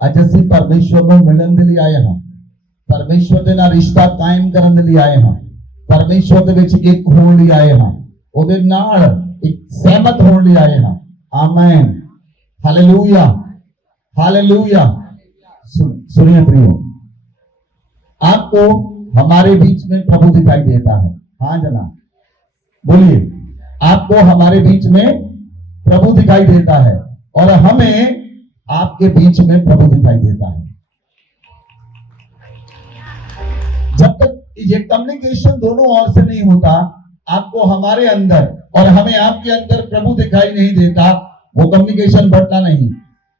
ਅੱਜ ਅਸੀਂ ਪਰਮੇਸ਼ਵਰ ਨੂੰ ਮਿਲਣ ਦੇ ਲਈ ਆਏ ਹਾਂ, ਪਰਮੇਸ਼ਵਰ ਦੇ ਨਾਲ ਰਿਸ਼ਤਾ ਕਾਇਮ ਕਰਨ ਦੇ ਲਈ ਆਏ ਹਾਂ, ਪਰਮੇਸ਼ਵਰ ਦੇ ਵਿੱਚ ਇੱਕ ਹੋਣ ਲਈ ਆਏ ਹਾਂ, ਉਹਦੇ ਨਾਲ ਇੱਕ ਸਹਿਮਤ ਹੋਣ ਲਈ आए हैं। आमेन, हालेलुया, हालेलुया। सुनिए प्रियो, आपको हमारे बीच में प्रभु दिखाई देता है। हाँ जनाब, बोलिए, आपको हमारे बीच में प्रभु दिखाई देता है और हमें आपके बीच में प्रभु दिखाई देता है। जब तक ये कम्युनिकेशन दोनों ओर से नहीं होता, आपको हमारे अंदर और हमें आपके अंदर प्रभु दिखाई नहीं देता, वो कम्युनिकेशन बढ़ता नहीं।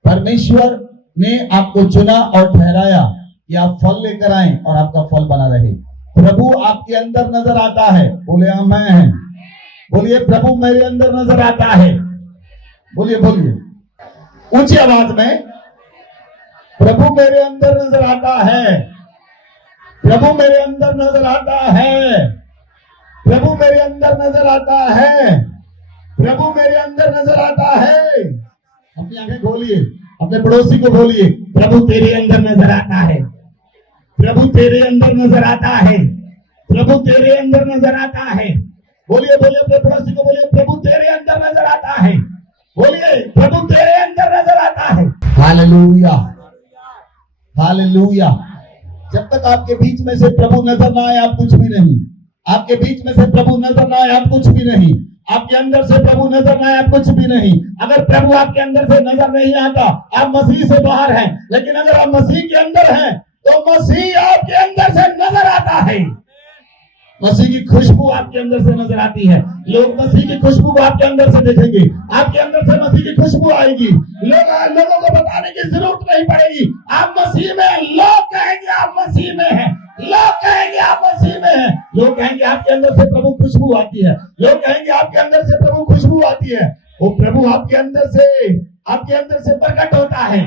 परमेश्वर ने आपको चुना और ठहराया कि आप फल लेकर आए और आपका फल बना रहे। प्रभु आपके अंदर नजर आता है, बोले आमेन। बोलिए, प्रभु मेरे अंदर नजर आता है। बोलिए बोलिए ऊंची आवाज में, प्रभु मेरे अंदर नजर आता है, प्रभु मेरे अंदर नजर आता है, प्रभु मेरे अंदर नजर आता है, प्रभु मेरे अंदर नजर आता है। अपनी आंखें खोलिए, अपने पड़ोसी को बोलिए, प्रभु तेरे अंदर नजर आता है, प्रभु तेरे अंदर नजर आता है, प्रभु तेरे अंदर नजर आता है। बोलिए बोलिए, अपने पड़ोसी को बोलिए, प्रभु तेरे अंदर नजर आता है। बोलिए, प्रभु तेरे अंदर नजर आता है। Hallelujah, hallelujah. जब तक आपके बीच में से प्रभु नजर ना आए, आप कुछ भी नहीं। आपके बीच में से प्रभु नजर ना आए, आप कुछ भी नहीं। आपके अंदर से प्रभु नजर ना आए, आप कुछ भी नहीं। अगर प्रभु आपके अंदर से नजर नहीं आता, आप मसीह से बाहर हैं। लेकिन अगर आप मसीह के अंदर हैं, तो मसीह आपके अंदर से नजर आता है। मसीह की खुशबू आपके अंदर से नजर आती है। लोग मसीह की खुशबू को आपके अंदर से देखेंगे, आपके अंदर से मसीह की खुशबू आएगी। लोगों को बताने की जरूरत नहीं पड़ेगी, आप मसीह में हैं। लोग कहेंगे आप मसीह में हैं, लोग कहेंगे आप मसीह में हैं। लोग कहेंगे आपके अंदर से प्रभु खुशबू आती है, लोग कहेंगे आपके अंदर से प्रभु खुशबू आती है। वो प्रभु आपके अंदर से प्रकट होता है।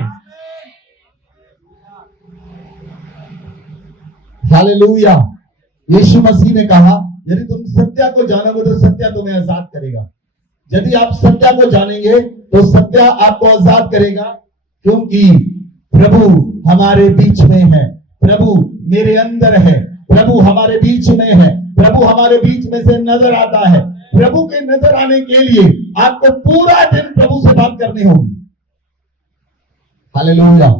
हालेलुया। यीशु मसीह ने कहा, यदि तुम सत्य को जानोगे तो सत्य तुम्हें आजाद करेगा। यदि आप सत्य को जानेंगे तो सत्य आपको आजाद करेगा, क्योंकि प्रभु हमारे बीच में है, प्रभु मेरे अंदर है, प्रभु हमारे बीच में है, प्रभु हमारे बीच में से नजर आता है। प्रभु के नजर आने के लिए आपको पूरा दिन प्रभु से बात करनी होगी। हालेलुया।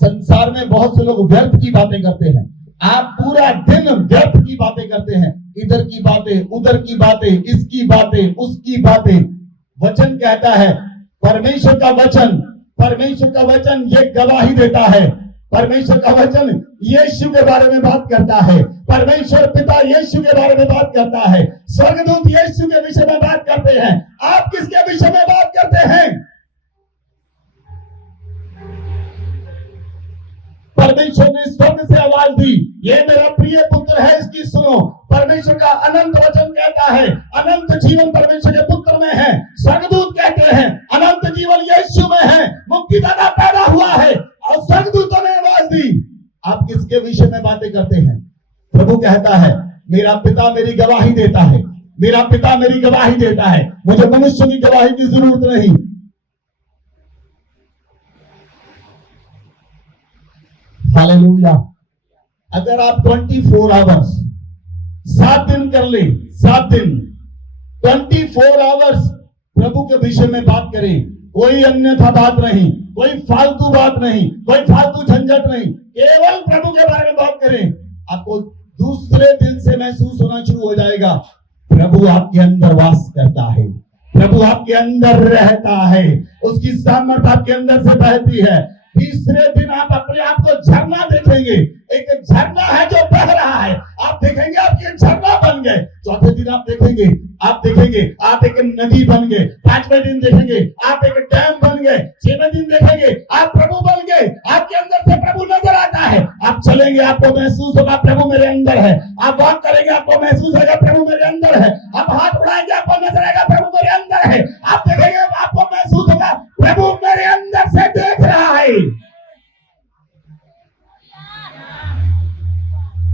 संसार में बहुत से लोग व्यर्थ की बातें करते हैं। आप पूरा दिन व्यर्थ की बातें करते हैं, इधर की बातें, उधर की बातें, इसकी बातें, उसकी बातें। वचन कहता है, परमेश्वर का वचन ये गवाही देता है। परमेश्वर का वचन यीशु के बारे में बात करता है, परमेश्वर पिता यीशु के बारे में बात करता है, स्वर्गदूत यीशु के विषय में बात करते हैं। आप किसके विषय में बात करते हैं? परमेश्वर ने स्वर्ग से आवाज दी, ये मेरा प्रिय पुत्र है, इसकी सुनो। परमेश्वर का अनंत वचन कहता है, अनंत जीवन परमेश्वर के पुत्र में है। स्वर्गदूत कहते हैं, अनंत जीवन यीशु में है। मुक्तिदाता पैदा हुआ है और स्वर्गदूतों ने आवाज दी। आप किसके विषय में बातें करते हैं? प्रभु कहता है, मेरा पिता मेरी गवाही देता है, मेरा पिता मेरी गवाही देता है। मुझे मनुष्य की गवाही की जरूरत नहीं। हालेलुया। अगर आप 24 आवर्स 7 दिन कर ले, 7 दिन 24 आवर्स प्रभु के विषय में बात करें, कोई अन्यथा बात नहीं, कोई फालतू बात नहीं, कोई फालतू झंझट नहीं, केवल प्रभु के बारे में बात करें, आपको दूसरे दिन से महसूस होना शुरू हो जाएगा, प्रभु आपके अंदर वास करता है, प्रभु आपके अंदर रहता है, उसकी सामर्थ आपके अंदर से बहती है। तीसरे दिन आप अपने आप को झरना देखेंगे, एक झरना है जो बह रहा है। आप देखेंगे आप ये झरना बन गए। चौथे दिन आप देखेंगे आप एक नदी बन गए। 5वें दिन देखेंगे आप एक डैम बन गए। 6वें दिन देखेंगे आप प्रभु बन गए। आपके अंदर से प्रभु नजर आता है। आप चलेंगे, आपको महसूस होगा प्रभु मेरे अंदर है। आप वॉक करेंगे, आपको महसूस होगा प्रभु मेरे अंदर है। आप हाथ बढ़ाएंगे, आपको नजर आएगा प्रभु मेरे अंदर है। आप देखेंगे, आपको महसूस होगा प्रभु मेरे अंदर से देख रहा है।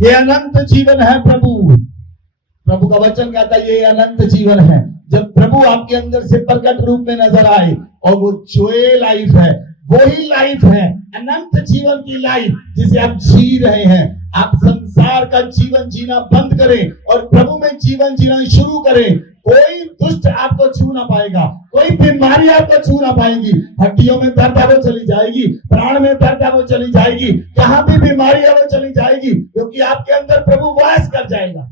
ये अनंत जीवन है। प्रभु का वचन कहता है ये अनंत जीवन है। जब प्रभु आपके अंदर से प्रकट रूप में नजर आए, और वो जोए लाइफ है, वही लाइफ है, अनंत जीवन की लाइफ जिसे आप जी रहे हैं। आप संसार का जीवन जीना बंद करें और प्रभु में जीवन जीना शुरू करें। कोई दुष्ट आपको छू ना पाएगा, कोई बीमारी आपको छू ना पाएगी। हड्डियों में दर्द है वो चली जाएगी, प्राण में दर्द है वो चली जाएगी, कहां भी बीमारी है वो चली जाएगी, क्योंकि आपके अंदर प्रभु वास कर जाएगा।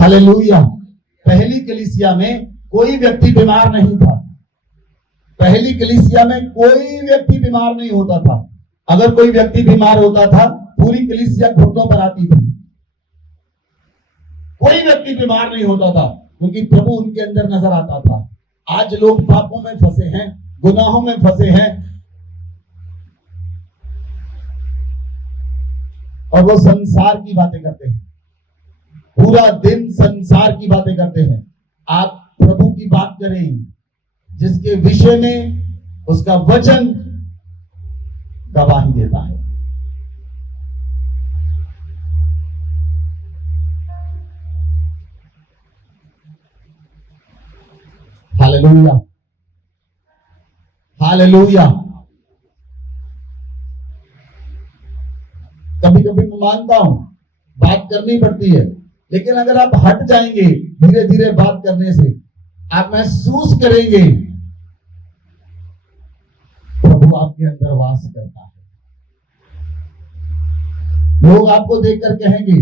हालेलुया। पहली कलीसिया में कोई व्यक्ति बीमार नहीं था। पहली कलीसिया में कोई व्यक्ति बीमार नहीं होता था। अगर कोई व्यक्ति बीमार होता था, पूरी कलीसिया घुटनों पर आती थी। कोई व्यक्ति बीमार नहीं होता था, क्योंकि प्रभु उनके अंदर नजर आता था। आज लोग पापों में फंसे हैं, गुनाहों में फंसे हैं, और वो संसार की बातें करते हैं, पूरा दिन संसार की बातें करते हैं। आप प्रभु की बात करें, जिसके विषय में उसका वचन गवाही देता है। Hallelujah, hallelujah. कभी कभी मैं मानता हूं बात करनी पड़ती है, लेकिन अगर आप हट जाएंगे धीरे धीरे बात करने से, आप महसूस करेंगे प्रभु आपके अंदर वास करता है। लोग आपको देखकर कहेंगे,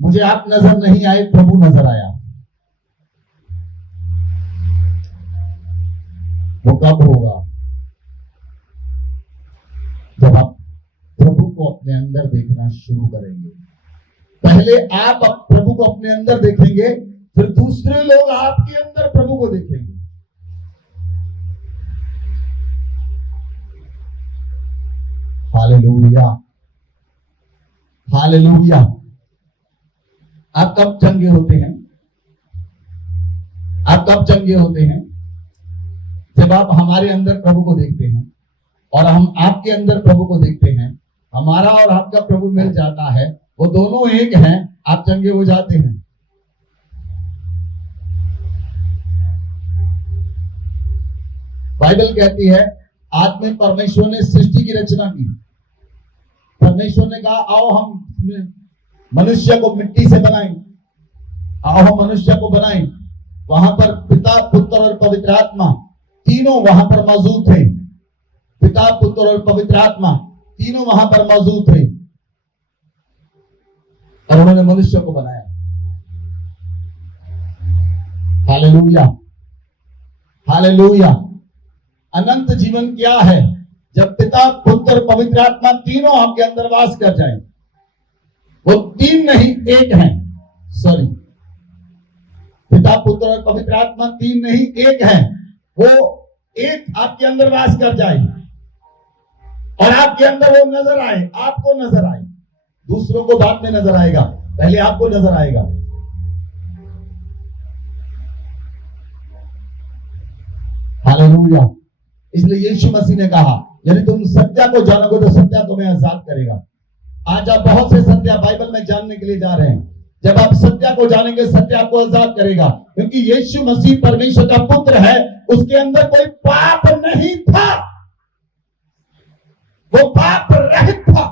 मुझे आप नजर नहीं आए, प्रभु नजर आया। वो कब होगा? जब आप प्रभु को अपने अंदर देखना शुरू करेंगे। पहले आप प्रभु को अपने अंदर देखेंगे, फिर दूसरे लोग आपके अंदर प्रभु को देखेंगे। Hallelujah, hallelujah. आप कब चंगे होते हैं? आप कब चंगे होते हैं? जब आप हमारे अंदर प्रभु को देखते हैं और हम आपके अंदर प्रभु को देखते हैं, हमारा और आपका प्रभु मिल जाता है, वो दोनों एक हैं, आप चंगे हो जाते हैं। बाइबल कहती है, आज में परमेश्वर ने सृष्टि की रचना की। परमेश्वर ने कहा, आओ हम मनुष्य को मिट्टी से बनाएं, आओ हम मनुष्य को बनाएं। वहां पर पिता, पुत्र और पवित्र आत्मा तीनों वहां पर मौजूद थे। पिता, पुत्र और पवित्र आत्मा तीनों वहां पर मौजूद थे, और उन्होंने मनुष्य को बनाया। Hallelujah, hallelujah. अनंत जीवन क्या है? जब पिता, पुत्र, पवित्र आत्मा तीनों आपके अंदर वास कर जाए। वो तीन नहीं, एक हैं। सॉरी, पिता, पुत्र और पवित्र आत्मा तीन नहीं, एक हैं। वो एक आपके अंदर वास कर जाए और आपके अंदर वो नजर आए, आपको नजर आए। दूसरों को बाद में नजर आएगा, पहले आपको नजर आएगा। हालेलुया। इसलिए यीशु मसीह ने कहा, यदि तुम सत्य को जानोगे तो सत्य तुम्हें आजाद करेगा। आज आप बहुत से सत्य बाइबल में जानने के लिए जा रहे हैं। जब आप सत्य को जानेंगे, सत्य आपको आजाद करेगा, क्योंकि यीशु मसीह परमेश्वर का पुत्र है। उसके अंदर कोई पाप नहीं था, वो पाप रहित था,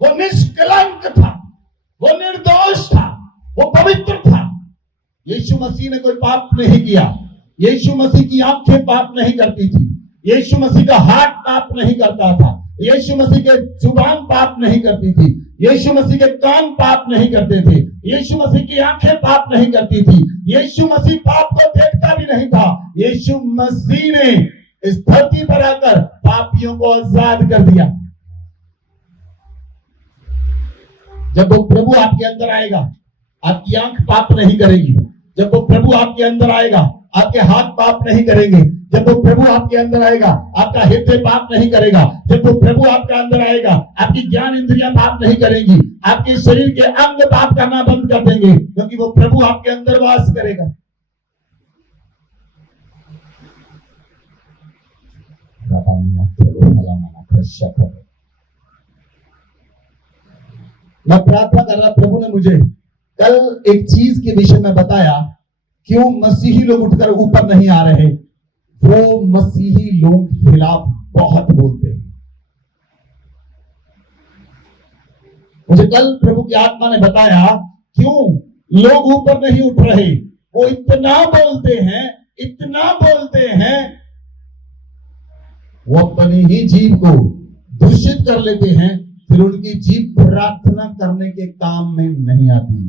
वो निष्कलंक था, वो निर्दोष था, वो पवित्र था। यीशु मसीह ने कोई पाप नहीं किया। यीशु मसीह की आंखें पाप नहीं करती थी, यीशु मसीह का हाथ पाप नहीं करता था, यीशु मसीह के जुबान पाप नहीं करती थी, यीशु मसीह के कान पाप नहीं करते थे, यीशु मसीह की आंखें पाप नहीं करती थी, यीशु मसीह पाप को देखता भी नहीं था। यीशु मसीह ने इस धरती पर आकर पापियों को आजाद कर दिया। जब वो प्रभु आपके अंदर आएगा, आपकी आंख पाप नहीं करेगी। जब वो प्रभु आपके अंदर आएगा, आपके हाथ पाप नहीं करेंगे। जब वो प्रभु आपके अंदर आएगा, आपका हृदय पाप नहीं करेगा। जब वो प्रभु आपके अंदर आएगा, आपकी ज्ञान इंद्रियां पाप नहीं करेंगी। आपके शरीर के अंग पाप करना बंद कर देंगे, क्योंकि वो प्रभु आपके अंदर वास करेगा। मैं प्रार्थना कर रहा, प्रभु ने मुझे कल एक चीज के विषय में बताया, क्यों मसीही लोग उठकर ऊपर नहीं आ रहे। वो मसीही लोग खिलाफ बहुत बोलते हैं। मुझे कल प्रभु की आत्मा ने बताया क्यों लोग ऊपर नहीं उठ रहे। वो इतना बोलते हैं, इतना बोलते हैं, वो अपनी ही जीभ को दूषित कर लेते हैं, फिर उनकी जीभ प्रार्थना करने के काम में नहीं आती।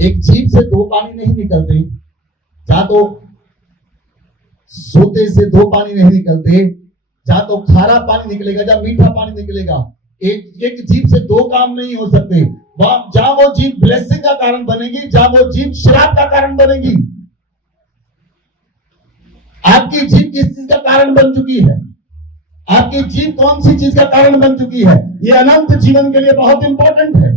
एक जीभ से दो पानी नहीं निकलते, या तो सोते से दो पानी नहीं निकलते, या तो खारा पानी निकलेगा या मीठा पानी निकलेगा। एक जीभ से दो काम नहीं हो सकते। जहां वो जीभ ब्लेसिंग का कारण बनेगी, जहां वो जीभ श्राप का कारण बनेगी। आपकी जीभ किस चीज का कारण बन चुकी है? आपकी जीभ कौन सी चीज का कारण बन चुकी है? ये अनंत जीवन के लिए बहुत इंपॉर्टेंट है।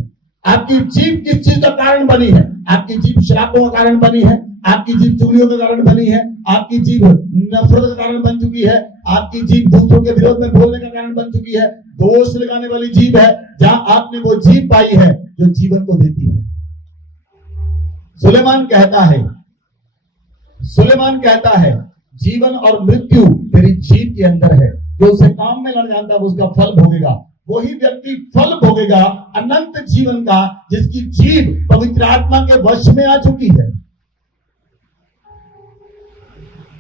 आपकी जीभ किस चीज का कारण बनी है? आपकी जीभ श्रापों का कारण बनी है, आपकी जीभ चुगलियों का कारण बनी है, आपकी जीभ नफरत का कारण बन चुकी है, आपकी जीभ दूसरों के विरोध में बोलने का कारण बन चुकी है, दोष लगाने वाली जीभ है। जहां आपने वो जीभ पाई है जो जीवन को देती है। सुलेमान कहता है जीवन और मृत्यु तेरी जीभ के अंदर है, जो उसे काम में लड़ जाता है वो उसका फल भोगेगा। वही व्यक्ति फल भोगेगा अनंत जीवन का जिसकी जीभ पवित्र आत्मा के वश में आ चुकी है,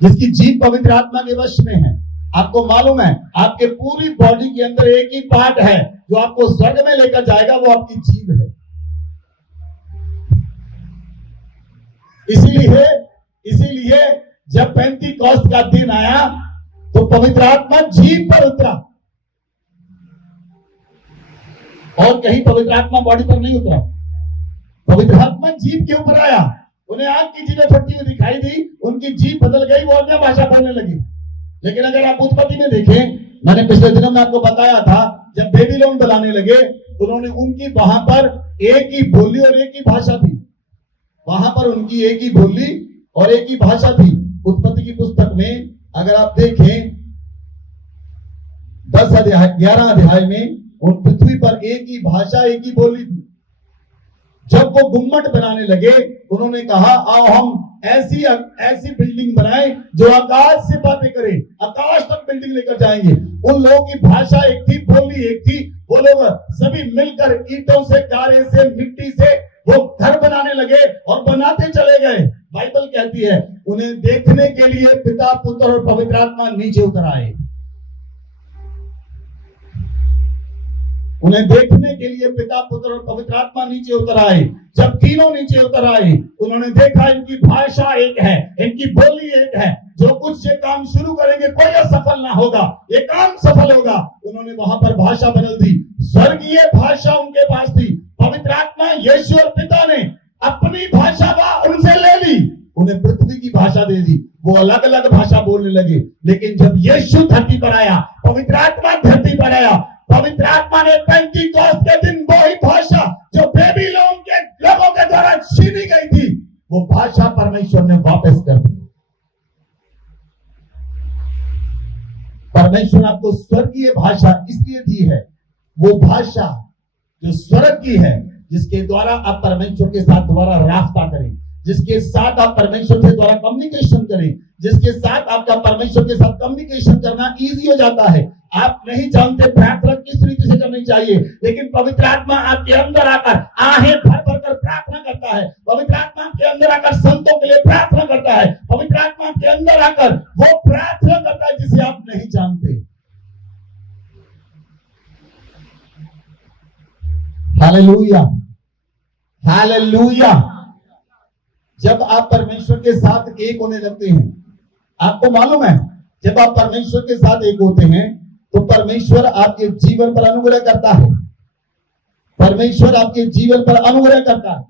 जिसकी जीभ पवित्र आत्मा के वश में है। आपको मालूम है आपके पूरी बॉडी के अंदर एक ही पार्ट है जो आपको स्वर्ग में लेकर जाएगा, वो आपकी जीभ है। इसीलिए जब पेंतीकोस्त का दिन आया तो पवित्र आत्मा जीभ पर उतरा, और कहीं पवित्र आत्मा बॉडी पर नहीं उतरा। पवित्र आत्मा जीभ के ऊपर आया। उन्हें आग की जीभें फटती हुई दिखाई दी, उनकी जीभ बदल गई, वो अन्य भाषा बोलने लगी। लेकिन अगर आप उत्पत्ति में देखें, मैंने पिछले दिनों में आपको बताया था, जब बेबीलोन बनाने लगे उन्होंने उनकी वहां पर एक ही बोली और एक ही भाषा थी। वहां पर उनकी एक ही बोली और एक ही भाषा थी। उत्पत्ति की पुस्तक में अगर आप देखें 11 अध्याय में उन पृथ्वी पर एक ही भाषा एक ही बोली थी। जब वो गुम्मट बनाने लगे उन्होंने कहा आओ हम ऐसी बिल्डिंग बनाएं जो आकाश से बातें करे, आकाश तक बिल्डिंग लेकर जाएंगे। उन लोगों की भाषा एक थी, बोली एक थी। वो लोग सभी मिलकर ईंटों से, गारे से, मिट्टी से वो घर बनाने लगे और बनाते चले गए। बाइबल कहती है उन्हें देखने के लिए पिता, पुत्र और पवित्र आत्मा नीचे उतर आए। उन्हें देखने के लिए पिता, पुत्र और पवित्र आत्मा नीचे उतर आए। जब तीनों नीचे उतर आए उन्होंने देखा इनकी भाषा एक है, इनकी बोली एक है। जो कुछ ये काम शुरू करेंगे कोई असफल ना होगा, ये काम सफल होगा। उन्होंने वहां पर भाषा बदल दी। स्वर्गीय भाषा उनके पास थी। पवित्र आत्मा यीशु और पिता ने अपनी भाषा उनसे ले ली, उन्हें पृथ्वी की भाषा दे दी। वो अलग अलग भाषा बोलने लगे। लेकिन जब यीशु धरती पर आया, पवित्र आत्मा धरती पर आया, पवित्र आत्मा ने पेंतीकोस्त के दिन वही भाषा जो बेबीलोन के लोगों के द्वारा छीनी गई थी, वो भाषा परमेश्वर ने वापस कर दी। परमेश्वर आपको स्वर्गीय भाषा इसलिए दी है, वो भाषा जो स्वर्ग की है, जिसके द्वारा आप परमेश्वर के साथ दोबारा रास्ता करें, जिसके साथ आप परमेश्वर के द्वारा कम्युनिकेशन करें, जिसके साथ आपका परमेश्वर के साथ कम्युनिकेशन करना इजी हो जाता है। आप नहीं जानते प्रार्थना किस रीति से करनी चाहिए, लेकिन पवित्र आत्मा आपके अंदर आकर आहें भर भर कर प्रार्थना करता है। पवित्र आत्मा आपके अंदर आकर संतों के लिए प्रार्थना करता है। पवित्र आत्मा आपके अंदर आकर वो प्रार्थना करता है जिसे आप नहीं जानते। Hallelujah, hallelujah. जब आप परमेश्वर के साथ एक होने लगते हैं, आपको मालूम है जब आप परमेश्वर के साथ एक होते हैं तो परमेश्वर आपके जीवन पर अनुग्रह करता है। परमेश्वर आपके जीवन पर अनुग्रह करता है।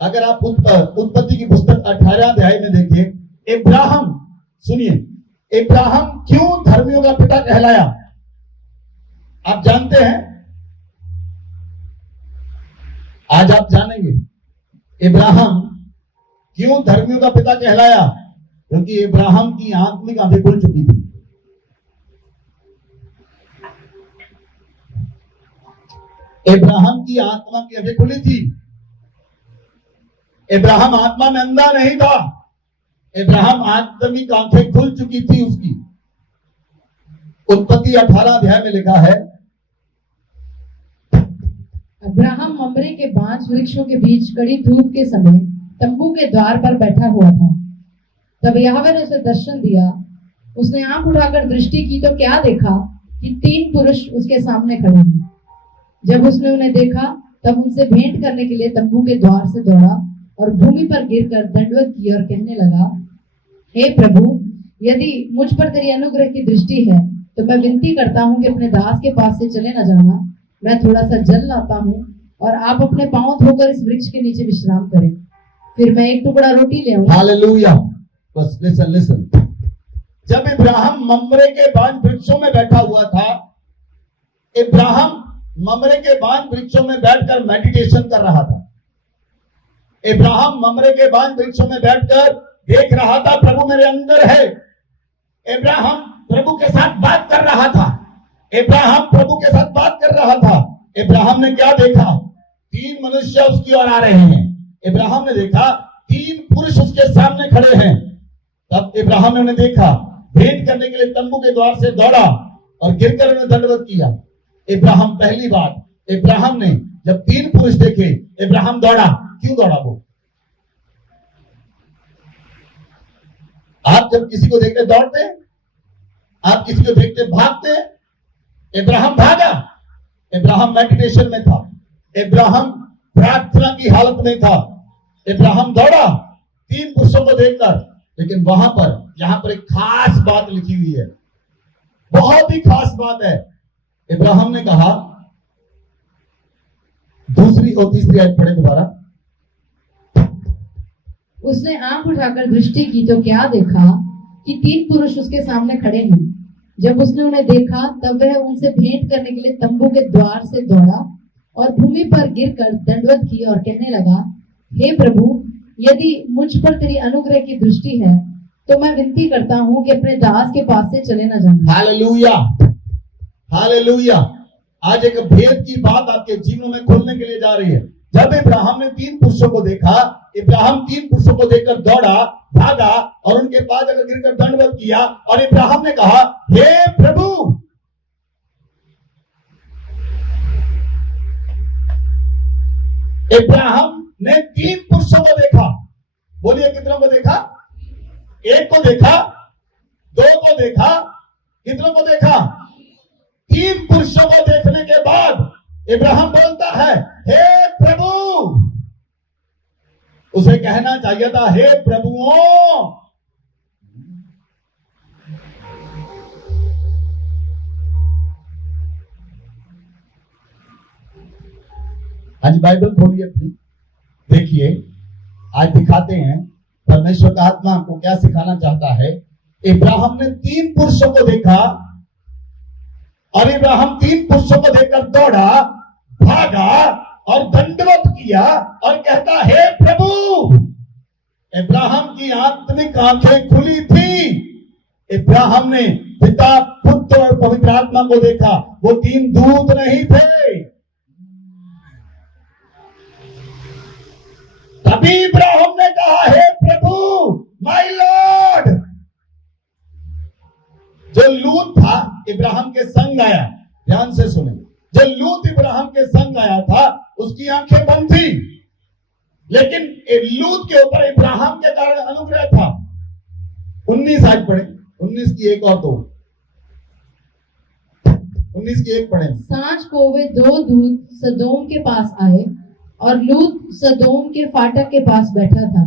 अगर आप उत्पत्ति की पुस्तक 18 अध्याय में देखें, इब्राहिम, सुनिए, इब्राहिम क्यों धर्मियों का पिता कहलाया? आप जानते हैं? आज आप जानेंगे इब्राहिम क्यों धर्मियों का पिता कहलाया। क्योंकि इब्राहिम की आत्मिक आंखें खुल चुकी थी। इब्राहिम की आत्मा की आंखें खुली थी। इब्राहिम आत्मा में अंधा नहीं था, इब्राहिम आत्मिक आंखें खुल चुकी थी उसकी। उत्पत्ति 18 अध्याय में लिखा है, अब्राहम ममरे के 5 वृक्षों के बीच कड़ी धूप के समय तंबू के द्वार पर बैठा हुआ था। तब यहोवा ने उसे दर्शन दिया। उसने आंख उठाकर दृष्टि की तो क्या देखा कि 3 पुरुष उसके सामने खड़े हैं। जब उसने उन्हें देखा तब उनसे भेंट करने के लिए तंबू के द्वार से दौड़ा और भूमि पर गिरकर दंडवत की और कहने लगा, हे प्रभु, यदि मुझ पर तेरी अनुग्रह की दृष्टि है तो मैं विनती करता हूँ कि अपने दास के पास से चले न जाना। मैं थोड़ा सा जल लाता हूँ और आप अपने पांव धोकर इस वृक्ष के नीचे विश्राम करें, फिर मैं एक टुकड़ा रोटी ले आऊंगा। हालेलुया। बस लिसन। जब इब्राहिम ममरे के 5 वृक्षों में बैठा हुआ था, इब्राहिम ममरे के 5 वृक्षों में बैठकर मेडिटेशन कर रहा था। इब्राहिम ममरे के 5 वृक्षों में बैठकर देख रहा था प्रभु मेरे अंदर है। इब्राहिम प्रभु के साथ बात कर रहा था। इब्राहिम प्रभु के साथ बात कर रहा था। इब्राहिम ने क्या देखा? 3 मनुष्य उसकी ओर आ रहे हैं। इब्राहिम ने देखा 3 पुरुष उसके सामने खड़े हैं। तब इब्राहिम ने उन्हें देखा, भेंट करने के लिए तंबू के द्वार से दौड़ा और गिरकर उन्हें दंडवत किया। इब्राहिम पहली बात, इब्राहिम ने जब 3 पुरुष देखे, इब्राहिम दौड़ा। क्यों दौड़ा वो? आप जब किसी को देखते दौड़ते, आप किसी को देखते भागते। इब्राहिम भागा। इब्राहिम मेडिटेशन में था। इब्राहिम प्रार्थना की हालत में था। इब्राहिम दौड़ा 3 पुरुषों को देखकर। लेकिन वहां पर, यहां पर एक खास बात लिखी हुई है, बहुत ही खास बात है। इब्राहिम ने कहा, दूसरी और तीसरी आयत पढ़े दोबारा। उसने आंख उठाकर दृष्टि की तो क्या देखा कि 3 पुरुष उसके सामने खड़े हैं। जब उसने उन्हें देखा तब वह उनसे भेंट करने के लिए तंबू के द्वार से दौड़ा और भूमि पर गिरकर दंडवत की और कहने लगा, हे प्रभु, यदि मुझ पर तेरी अनुग्रह की दृष्टि है तो मैं विनती करता हूँ कि अपने दास के पास से चले न जाना। Hallelujah, hallelujah. आज एक भेद की बात आपके जीवन में खोलने के लिए जा रही है। जब इब्राहिम ने 3 पुरुषों को देखा, इब्राहिम 3 पुरुषों को देखकर दौड़ा, भागा और उनके पास जाकर गिरकर दंडवत किया और इब्राहिम ने कहा, हे प्रभु। इब्राहिम ने 3 पुरुषों को देखा। बोलिए कितनों को देखा? 1 को देखा, 2 को देखा, कितनों को देखा? 3 पुरुषों को देखने के बाद इब्राहिम बोलता है, हे प्रभु। उसे कहना चाहिए था, हे प्रभुओं। आज बाइबल खोलिए प्लीज, देखिए। आज दिखाते हैं परमेश्वर का आत्मा हमको क्या सिखाना चाहता है। इब्राहिम ने 3 पुरुषों को देखा और इब्राहिम 3 पुरुषों को देखकर दौड़ा, भागा और दंडवत किया और कहता, हे प्रभु। इब्राहिम की आत्मिक आंखें खुली थी। इब्राहिम ने पिता, पुत्र और पवित्र आत्मा को देखा। वो 3 दूत नहीं थे। तभी इब्राहिम ने कहा, हे प्रभु, माय लॉर्ड। जो लूत था इब्राहिम के संग आया, ध्यान से सुने, जो लूत इब्राहिम के संग आया था उसकी आंखें बंद थी, लेकिन लूत के ऊपर इब्राहिम के कारण अनुग्रह था। 19 आज पढ़े, 19 की 1 और 2, 19 की 1 पढ़े। सांझ को वे 2 दूत सदोम के पास आए और लूत सदोम के फाटक के पास बैठा था।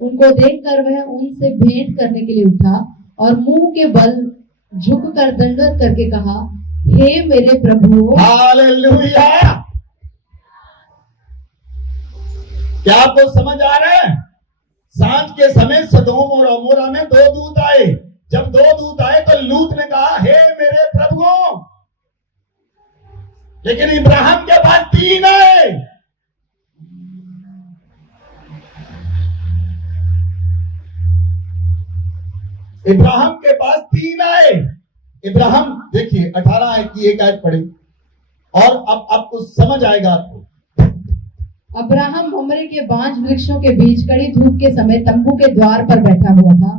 उनको देखकर वह उनसे भेंट करने के लिए उठा और मुंह के बल झुककर दंडवत करके कहा, हे मेरे प्रभु। हालेलुया। क्या आपको समझ आ रहा है? सांझ के समय सदोम और अमोरा में 2 दूत आए। जब 2 दूत आए तो लूत ने कहा, हे मेरे प्रभुओं। लेकिन इब्राहिम के पास 3 आए। इब्राहिम के पास 3 आए। इब्राहिम, देखिए 18 आयत की 1 आयत पढ़े और अब आपको समझ आएगा। आपको अब्राहम ममरे के बांज वृक्षों के बीच कड़ी धूप के समय तंबू के द्वार पर बैठा हुआ था।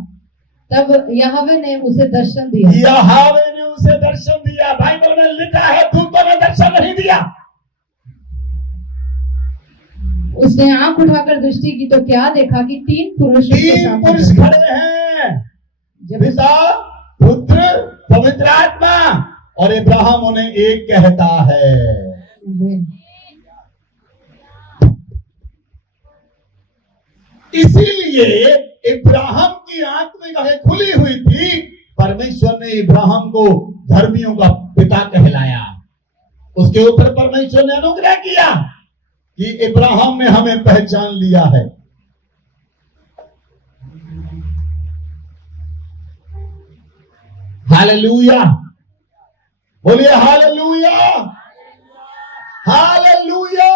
तब यहोवा ने उसे दर्शन दिया। यहोवा ने उसे दर्शन दिया। बाइबल में लिखा है दूतों ने दर्शन नहीं दिया। उसने आंख उठाकर दृष्टि की तो क्या देखा कि तीन पुरुष उसके तीन सामने पुरुष खड़े। खड़े हैं, जब पिता, पुत्र, पवित्र आत्मा, और इब्राहिम उन्हें एक कहता है। इसीलिए इब्राहिम की आत्मिक आंखें खुली हुई थी। परमेश्वर ने इब्राहिम को धर्मियों का पिता कहलाया। उसके ऊपर परमेश्वर ने अनुग्रह किया कि इब्राहिम ने हमें पहचान लिया है। हालेलुया, बोलिए हालेलुया, हालेलुया।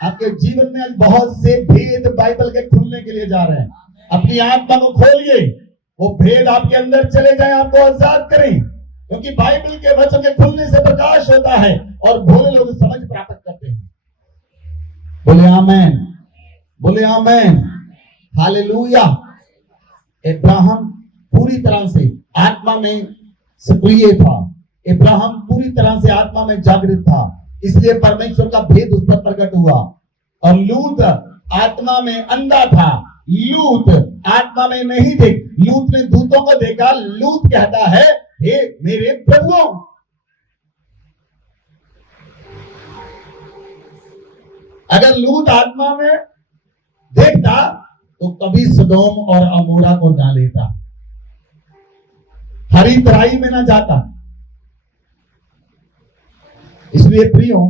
आपके जीवन में आज बहुत से भेद बाइबल के खुलने के लिए जा रहे हैं। अपनी आत्मा को खोलिए, वो भेद आपके अंदर चले जाए, आपको आजाद करें, क्योंकि बाइबल के वचन के खुलने से प्रकाश होता है और भोले लोग समझ प्राप्त करते हैं। बोले आमेन, बोले आमेन, हालेलुया। इब्राहिम पूरी तरह से आत्मा में सक्रिय था। इब्राहिम पूरी तरह से आत्मा में जागृत था, इसलिए परमेश्वर का भेद उस पर प्रकट हुआ। और लूत आत्मा में अंधा था। लूत आत्मा में नहीं देख, लूत ने दूतों को देखा। लूत कहता है, हे मेरे प्रभुओं। अगर लूत आत्मा में देखता तो कभी सदोम और अमोरा को ना लेता, हरी तराई में ना जाता। इसलिए प्रियो,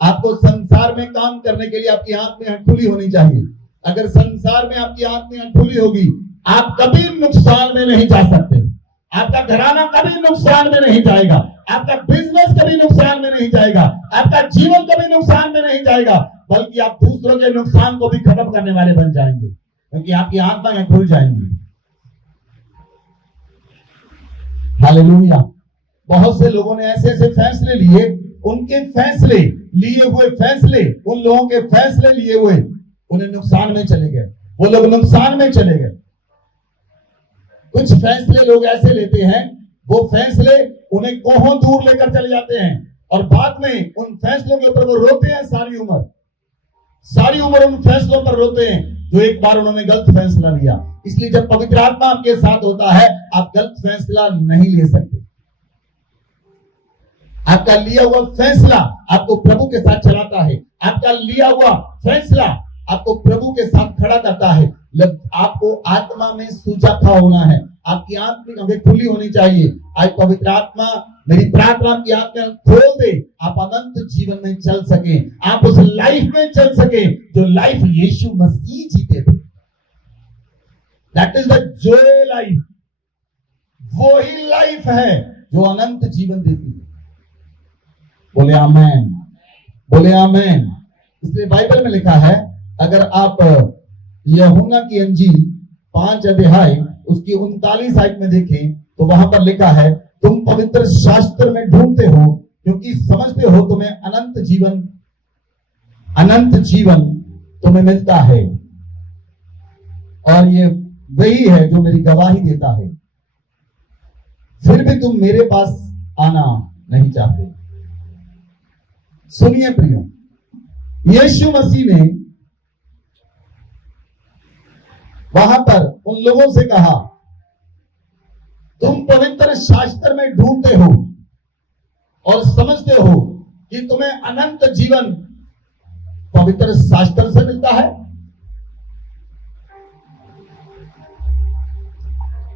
आपको संसार में काम करने के लिए आपकी आंख में खुली होनी चाहिए। अगर संसार में आपकी आंख में खुली होगी, आप कभी नुकसान में नहीं जा सकते। आपका घराना कभी नुकसान में नहीं जाएगा, आपका बिजनेस कभी नुकसान में नहीं जाएगा, आपका जीवन कभी नुकसान में नहीं जाएगा, बल्कि आप दूसरों के नुकसान को भी खत्म करने वाले बन जाएंगे, क्योंकि आपकी आंखें खुल जाएंगी। हालेलुया। बहुत से लोगों ने ऐसे ऐसे फैसले लिए, उनके फैसले लिए हुए फैसले, उन लोगों के फैसले लिए हुए उन्हें नुकसान में चले गए। वो लोग नुकसान में चले गए। कुछ फैसले लोग ऐसे लेते हैं, वो फैसले उन्हें कोहों दूर लेकर चले जाते हैं और बाद में उन फैसलों के ऊपर वो रोते हैं सारी उम्र उन फैसलों पर रोते हैं जो एक बार उन्होंने गलत फैसला लिया। इसलिए जब पवित्र आत्मा आपके साथ होता है, आप गलत फैसला नहीं ले सकते। आपका लिया हुआ फैसला आपको प्रभु के साथ चलाता है। आपका लिया हुआ फैसला आपको प्रभु के साथ खड़ा करता है। आपको आत्मा में सुजाखा होना है, आपकी आत्मिक आंखें खुली होनी चाहिए। आज पवित्र आत्मा, मेरी प्रार्थना की आंखें खोल दे, आप अनंत जीवन में चल सके, आप उस लाइफ में चल सके जो लाइफ यीशु मसीह जीते थे। That is the Joy life. वो ही लाइफ है जो अनंत जीवन देती है। बोले आमेन, बोले आमेन। इसलिए बाइबल में लिखा है, अगर आप यूहन्ना की अंजील 5 अध्याय उसकी 39 आयत में देखें तो वहां पर लिखा है, तुम पवित्र शास्त्र में ढूंढते हो क्योंकि समझते हो तुम्हें अनंत जीवन तुम्हें मिलता है, और ये वही है जो मेरी गवाही देता है। फिर भी तुम मेरे पास आना नहीं चाहते। सुनिए प्रियो, यीशु मसीह ने वहां पर उन लोगों से कहा, तुम पवित्र शास्त्र में ढूंढते हो और समझते हो कि तुम्हें अनंत जीवन पवित्र शास्त्र से मिलता है।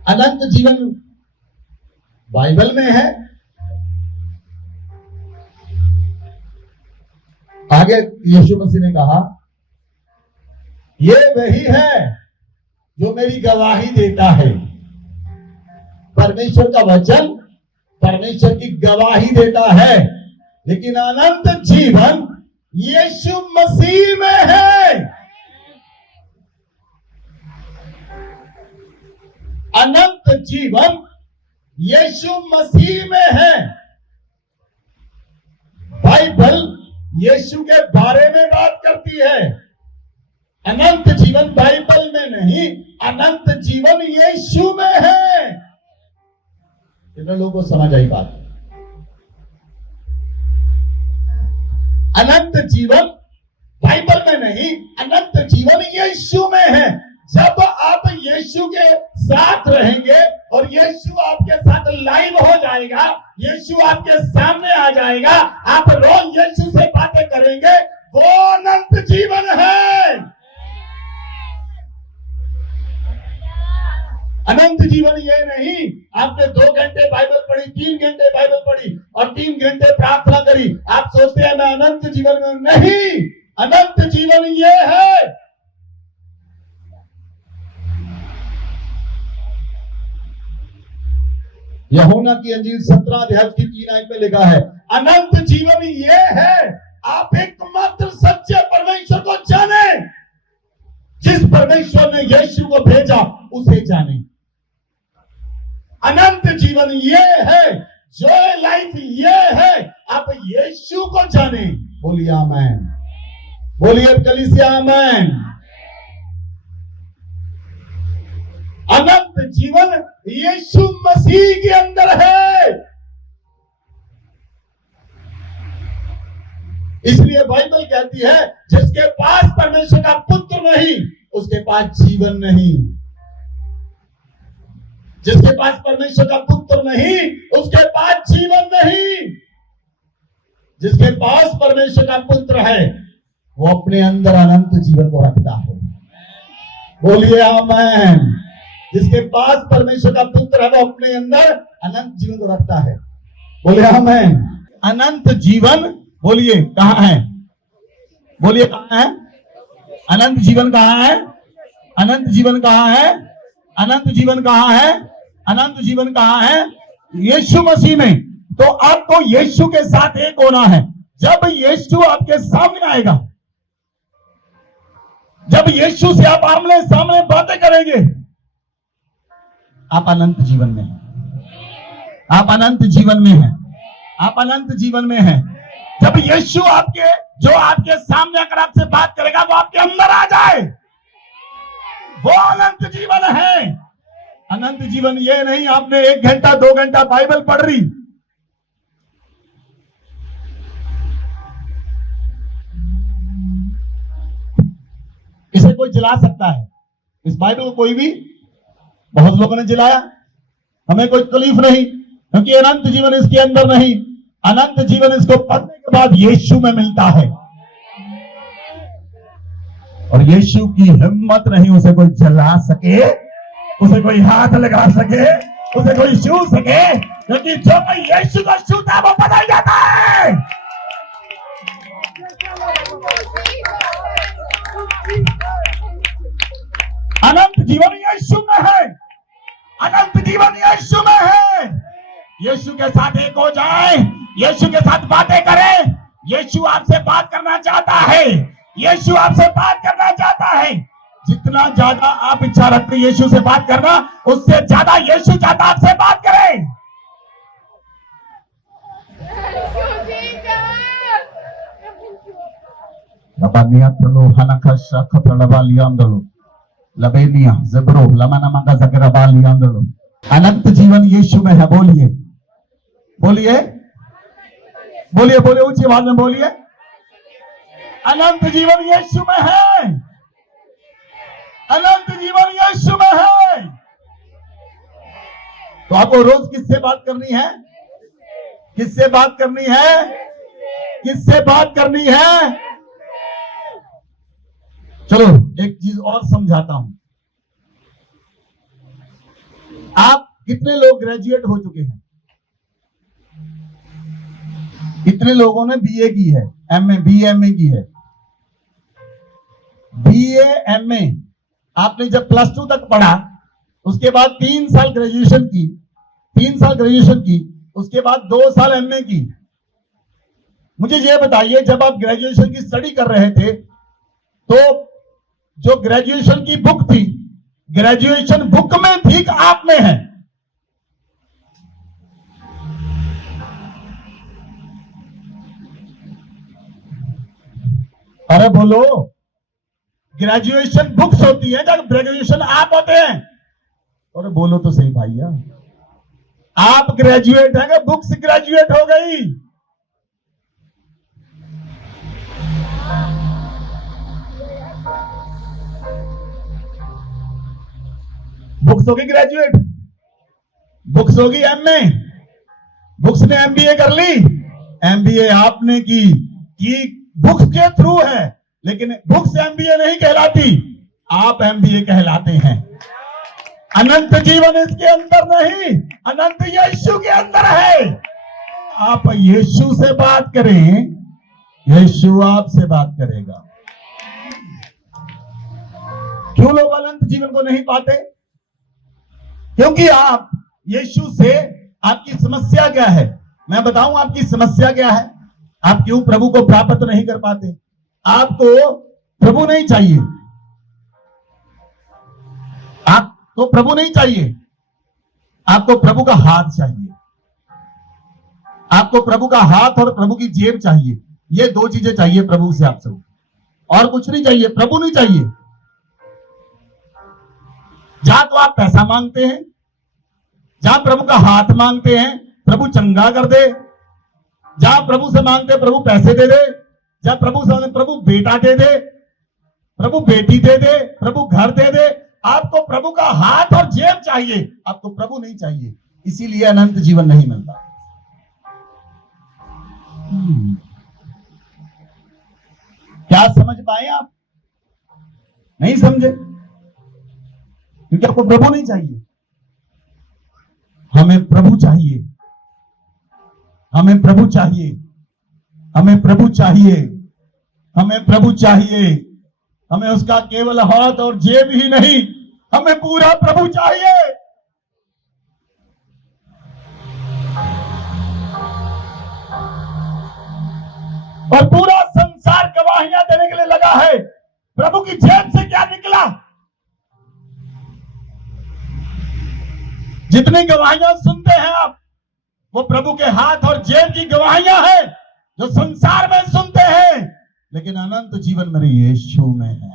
अनंत जीवन बाइबल में है। आगे यीशु मसीह ने कहा, यह वही है जो मेरी गवाही देता है। परमेश्वर का वचन परमेश्वर की गवाही देता है, लेकिन अनंत जीवन यीशु मसीह में है। अनंत जीवन यीशु मसीह में है। बाइबल यीशु के बारे में बात करती है। अनंत जीवन बाइबल में नहीं, अनंत जीवन यीशु में है। कितने लोगों को समझ आई बात? अनंत जीवन बाइबल में नहीं, अनंत जीवन यीशु में है। जब आप यीशु के साथ रहेंगे और यीशु आपके साथ लाइव हो जाएगा, यीशु आपके सामने आ जाएगा, आप रोज यीशु से बातें करेंगे, वो अनंत जीवन है। अनंत जीवन ये नहीं आपने 2 घंटे बाइबल पढ़ी, 3 घंटे बाइबल पढ़ी और 3 घंटे प्रार्थना करी, आप सोचते हैं मैं अनंत जीवन में। नहीं, अनंत जीवन ये है। यूहन्ना की अंजील 17 अध्याय की 3 आयत में लिखा है, अनंत जीवन ये है, आप एकमात्र सच्चे परमेश्वर को जाने, जिस परमेश्वर ने यीशु को भेजा उसे जाने। अनंत जीवन ये है, जो लाइफ ये है, आप यीशु को जाने। बोलिए आमेन, बोलिए कलीसिया आमेन। अनंत जीवन यीशु मसीह के अंदर है। इसलिए बाइबल कहती है, जिसके पास परमेश्वर का पुत्र नहीं, उसके पास जीवन नहीं। जिसके पास परमेश्वर का पुत्र नहीं, उसके पास जीवन नहीं। जिसके पास परमेश्वर का पुत्र है, वो अपने अंदर अनंत जीवन को रखता है। बोलिए आमेन। जिसके पास परमेश्वर का पुत्र है, वो अपने अंदर अनंत जीवन को रखता है। बोलिए आमेन। अनंत जीवन, बोलिए कहाँ है? बोलिए कहाँ है? अनंत जीवन कहाँ है? अनंत जीवन कहाँ है? अनंत जीवन कहाँ है? अनंत जीवन कहाँ है? यीशु मसीह में। तो आपको यीशु के साथ एक होना है। जब यीशु आपके सामने आएगा, जब यीशु से आप आमने सामने बातें करेंगे, आप अनंत जीवन में हैं। आप अनंत जीवन में हैं। आप अनंत जीवन में हैं। जब यीशु जो आपके सामने अगर आपसे बात करेगा, वो आपके अंदर आ जाए, वो अनंत जीवन है। अनंत जीवन ये नहीं आपने 1 घंटा 2 घंटा बाइबल पढ़ रही, इसे कोई जला सकता है। इस बाइबल को कोई भी, बहुत लोगों ने जलाया, हमें कोई तकलीफ नहीं, क्योंकि अनंत जीवन इसके अंदर नहीं। अनंत जीवन इसको पढ़ने के बाद यीशु में मिलता है, और यीशु की हिम्मत नहीं उसे कोई जला सके, उसे कोई हाथ लगा सके, उसे कोई छू सके, क्योंकि जो कोई यीशु को छूता है वो बदल जाता है। अनंत जीवन यीशु में है। अनंत जीवन यीशु में है। यीशु के साथ एक हो जाए, यीशु के साथ बातें करें। यीशु आपसे बात करना चाहता है। यीशु आपसे बात करना चाहता है। जितना ज्यादा आप इच्छा रखते यीशु से बात करना, उससे ज्यादा यीशु चाहता आपसे बात करें। Labania terlo hanakasha katalabali andalo labenia zebro lamana manga zagrabali andalo। अनंत जीवन यीशु में है। बोलिए बोलिए बोलिए बोलिए, ऊंची आवाज में बोलिए। अनंत जीवन यीशु में है। अनंत जीवन यीशु में है। तो आपको रोज किससे बात करनी है? किससे बात करनी है? किससे बात करनी है? चलो एक चीज और समझाता हूं। आप कितने लोग ग्रेजुएट हो चुके हैं? कितने लोगों ने बीए की है, एमए, बीएमए की है? बीए एमए आपने जब +2 तक पढ़ा, उसके बाद 3 साल ग्रेजुएशन की, 3 साल ग्रेजुएशन की, उसके बाद 2 साल एमए की। मुझे ये बताइए, जब आप ग्रेजुएशन की स्टडी कर रहे थे, तो जो ग्रेजुएशन की बुक थी, ग्रेजुएशन बुक में ठीक आप में है। अरे बोलो, ग्रेजुएशन बुक्स होती है, जब ग्रेजुएशन आप होते हैं। अरे बोलो तो सही भैया, आप ग्रेजुएट हैं, बुक्स ग्रेजुएट हो गई। बुक्स होगी ग्रेजुएट, बुक्स होगी एमए, बुक्स ने एमबीए कर ली। एमबीए आपने की बुक्स के थ्रू है, लेकिन बुक्स एमबीए नहीं कहलाती, आप एमबीए कहलाते हैं। अनंत जीवन इसके अंदर नहीं, अनंत यीशु के अंदर है। आप यीशु से बात करें, यीशु आपसे बात करेगा। क्यों लोग अनंत जीवन को नहीं पाते? क्योंकि आप यीशु से, आपकी समस्या क्या है? मैं बताऊं आपकी समस्या क्या है। आप क्यों प्रभु को प्राप्त नहीं कर पाते? आपको प्रभु नहीं चाहिए, आपको प्रभु नहीं चाहिए, आपको प्रभु का हाथ चाहिए। आपको प्रभु का हाथ और प्रभु की जेब चाहिए। ये दो चीजें चाहिए प्रभु से आपसे, और कुछ नहीं चाहिए, प्रभु नहीं चाहिए। जहां तो आप पैसा मांगते हैं, जहां प्रभु का हाथ मांगते हैं, प्रभु चंगा कर दे। जहां प्रभु से मांगते प्रभु पैसे दे दे, जहां प्रभु से प्रभु बेटा दे दे, प्रभु बेटी दे दे, प्रभु घर दे दे। आपको प्रभु का हाथ और जेब चाहिए, आपको प्रभु नहीं चाहिए। इसीलिए अनंत जीवन नहीं मिलता। क्या समझ पाए आप? नहीं समझे, क्योंकि आपको प्रभु नहीं चाहिए। हमें प्रभु चाहिए, हमें प्रभु चाहिए, हमें प्रभु चाहिए, हमें प्रभु चाहिए। हमें उसका केवल हाथ और जेब ही नहीं, हमें पूरा प्रभु चाहिए। और पूरा संसार गवाहियां देने के लिए लगा है। प्रभु की जेब से क्या निकला? जितनी गवाहियां सुनते हैं आप, वो प्रभु के हाथ और जेब की गवाहियां हैं जो संसार में सुनते हैं, लेकिन अनंत जीवन मेरे यीशु में है।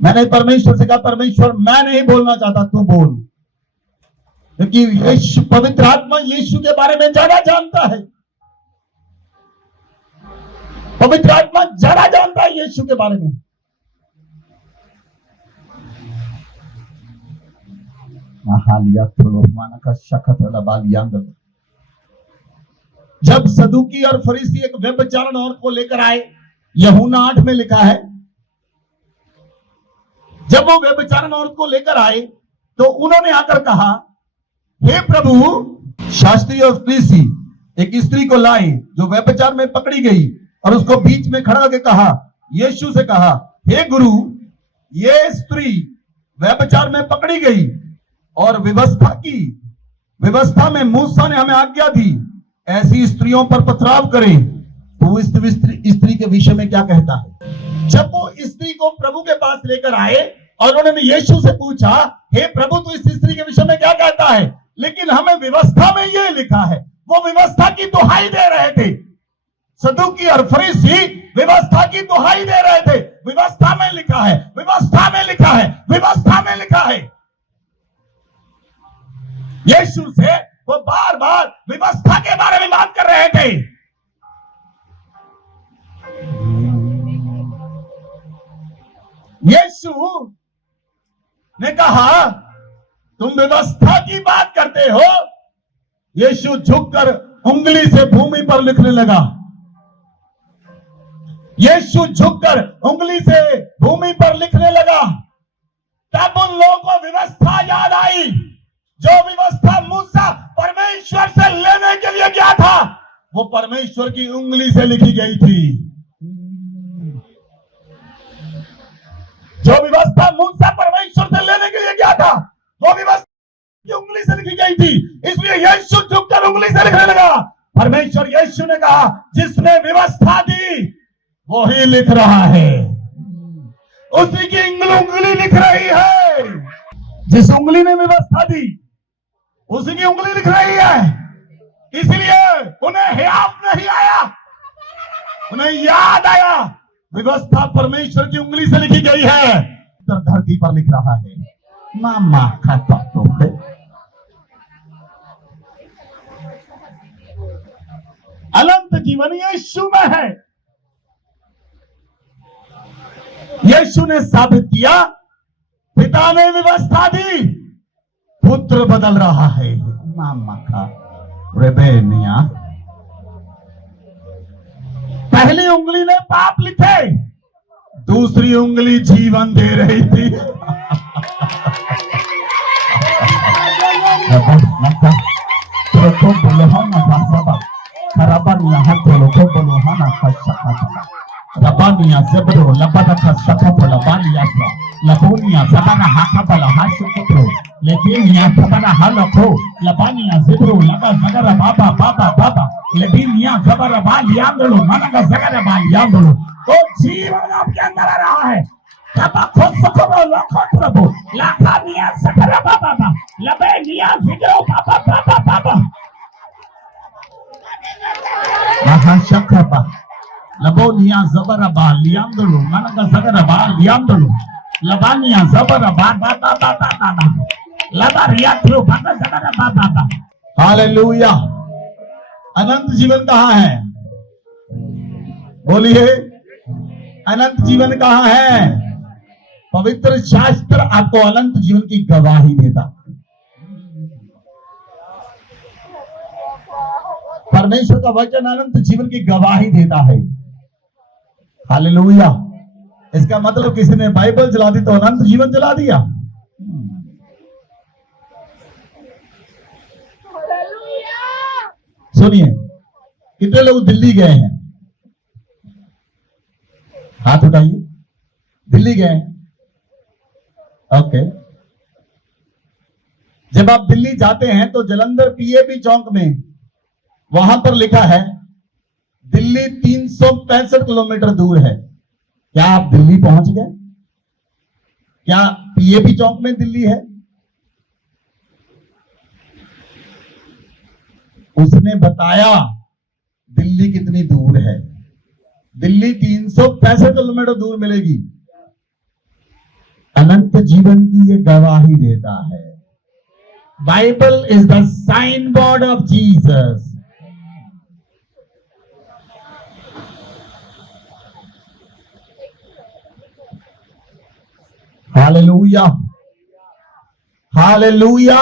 मैंने परमेश्वर से कहा, परमेश्वर मैं नहीं बोलना चाहता, तू बोल। क्योंकि यीशु, पवित्र आत्मा यीशु के बारे में ज्यादा जानता है। पवित्र आत्मा ज्यादा जानता है यीशु के बारे में। जब सदूकी और फरीसी एक व्यभिचारण औरत को लेकर आए, यूहन्ना 8 में लिखा है, जब वो व्यभिचारण औरत को लेकर आए तो उन्होंने आकर कहा, हे प्रभु, शास्त्री और फरीसी एक स्त्री को लाए जो व्यभिचार में पकड़ी गई, और उसको बीच में खड़ा करके कहा, यीशु से कहा, हे गुरु, ये स्त्री व्यभिचार में पकड़ी गई और व्यवस्था में मूसा ने हमें आज्ञा दी ऐसी स्त्रियों पर पथराव करें। तो इस स्त्री के विषय में क्या कहता है? जब वो स्त्री को प्रभु के पास लेकर आए और उन्होंने यीशु से पूछा, हे प्रभु, तू इस स्त्री के विषय में क्या कहता है? लेकिन हमें व्यवस्था में ये लिखा है। वो व्यवस्था की दुहाई दे रहे थे। सदूकी और फरीसी व्यवस्था की दुहाई दे रहे थे। व्यवस्था में लिखा है, व्यवस्था में लिखा है, व्यवस्था में लिखा है। यीशु से वो बार बार व्यवस्था के बारे में बात कर रहे थे। यीशु ने कहा, तुम व्यवस्था की बात करते हो। यीशु झुककर उंगली से भूमि पर लिखने लगा। यीशु झुककर उंगली से भूमि पर लिखने लगा। तब उन लोगों को व्यवस्था याद आई, जो व्यवस्था मूसा परमेश्वर से लेने के लिए गया था, वो परमेश्वर की उंगली से लिखी गई थी। जो व्यवस्था मूसा परमेश्वर से लेने के लिए गया था, वो व्यवस्था की उंगली से लिखी गई थी। इसलिए यीशु झुककर उंगली से लिखने लगा। परमेश्वर यीशु ने कहा, जिसने व्यवस्था दी वो ही लिख रहा है। उसी की उंगली लिख रही है। जिस उंगली ने व्यवस्था दी उसी की उंगली लिख रही है। इसलिए उन्हें याद नहीं आया, उन्हें याद आया व्यवस्था परमेश्वर की उंगली से लिखी गई है, धरती पर लिख रहा है। मामा खाता तो है। अनंत जीवन यीशु में है। यीशु ने साबित किया, पिता ने व्यवस्था दी, पुत्र बदल रहा है। मामा का रेबेनिया। पहली उंगली ने पाप लिखे, दूसरी उंगली जीवन दे रही थी। Labania zebro labada kasakapo labania sa labonia zabana hakabala hashukutro lebinia zabana halako labania zebro laga zagara baba lebinia zabara baliandolo managa zagara baliandolo तो जीवन आपके अंदर आ रहा है। कब खुद सको लखो प्रभु लाखानिया सकरा बाबा लबेनिया जिगरो बाबा महाशकबा Labonia Zabaraba, Liandolo, Managa Zagaraba, Liandolo, Labania Zabaraba, Labariatro, Baba Zagaraba. Hallelujah. अनंत जीवन कहाँ है? बोलिए, अनंत जीवन कहाँ है? पवित्र शास्त्र आपको अनंत जीवन की गवाही देता। परमेश्वर का वचन अनंत जीवन की गवाही देता है। हालेलुया। इसका मतलब किसी ने बाइबल जला दी तो अनंत जीवन जला दिया। सुनिए, कितने लोग दिल्ली गए हैं? हाथ उठाइए। दिल्ली गए हैं? ओके। जब आप दिल्ली जाते हैं तो जलंधर पीएपी चौक में वहां पर लिखा है दिल्ली 365 किलोमीटर दूर है। क्या आप दिल्ली पहुंच गए? क्या पीएपी चौक में दिल्ली है? उसने बताया दिल्ली कितनी दूर है। दिल्ली 365 किलोमीटर दूर मिलेगी। अनंत जीवन की ये गवाही देता है। Bible is the sign board of Jesus. Hallelujah, hallelujah.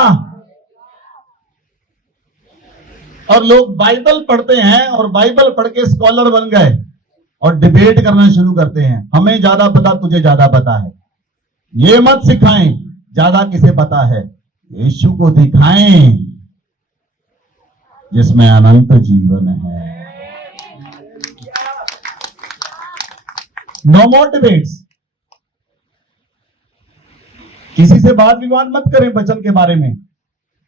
और लोग बाइबल पढ़ते हैं और बाइबल पढ़ के स्कॉलर बन गए और डिबेट करना शुरू करते हैं। हमें ज्यादा पता, तुझे ज्यादा पता है। ये मत सिखाएं ज्यादा किसे पता है। यीशु को दिखाएं जिसमें अनंत जीवन है। नो मोर डिबेट्स। किसी से बात विवाद मत करें वचन के बारे में।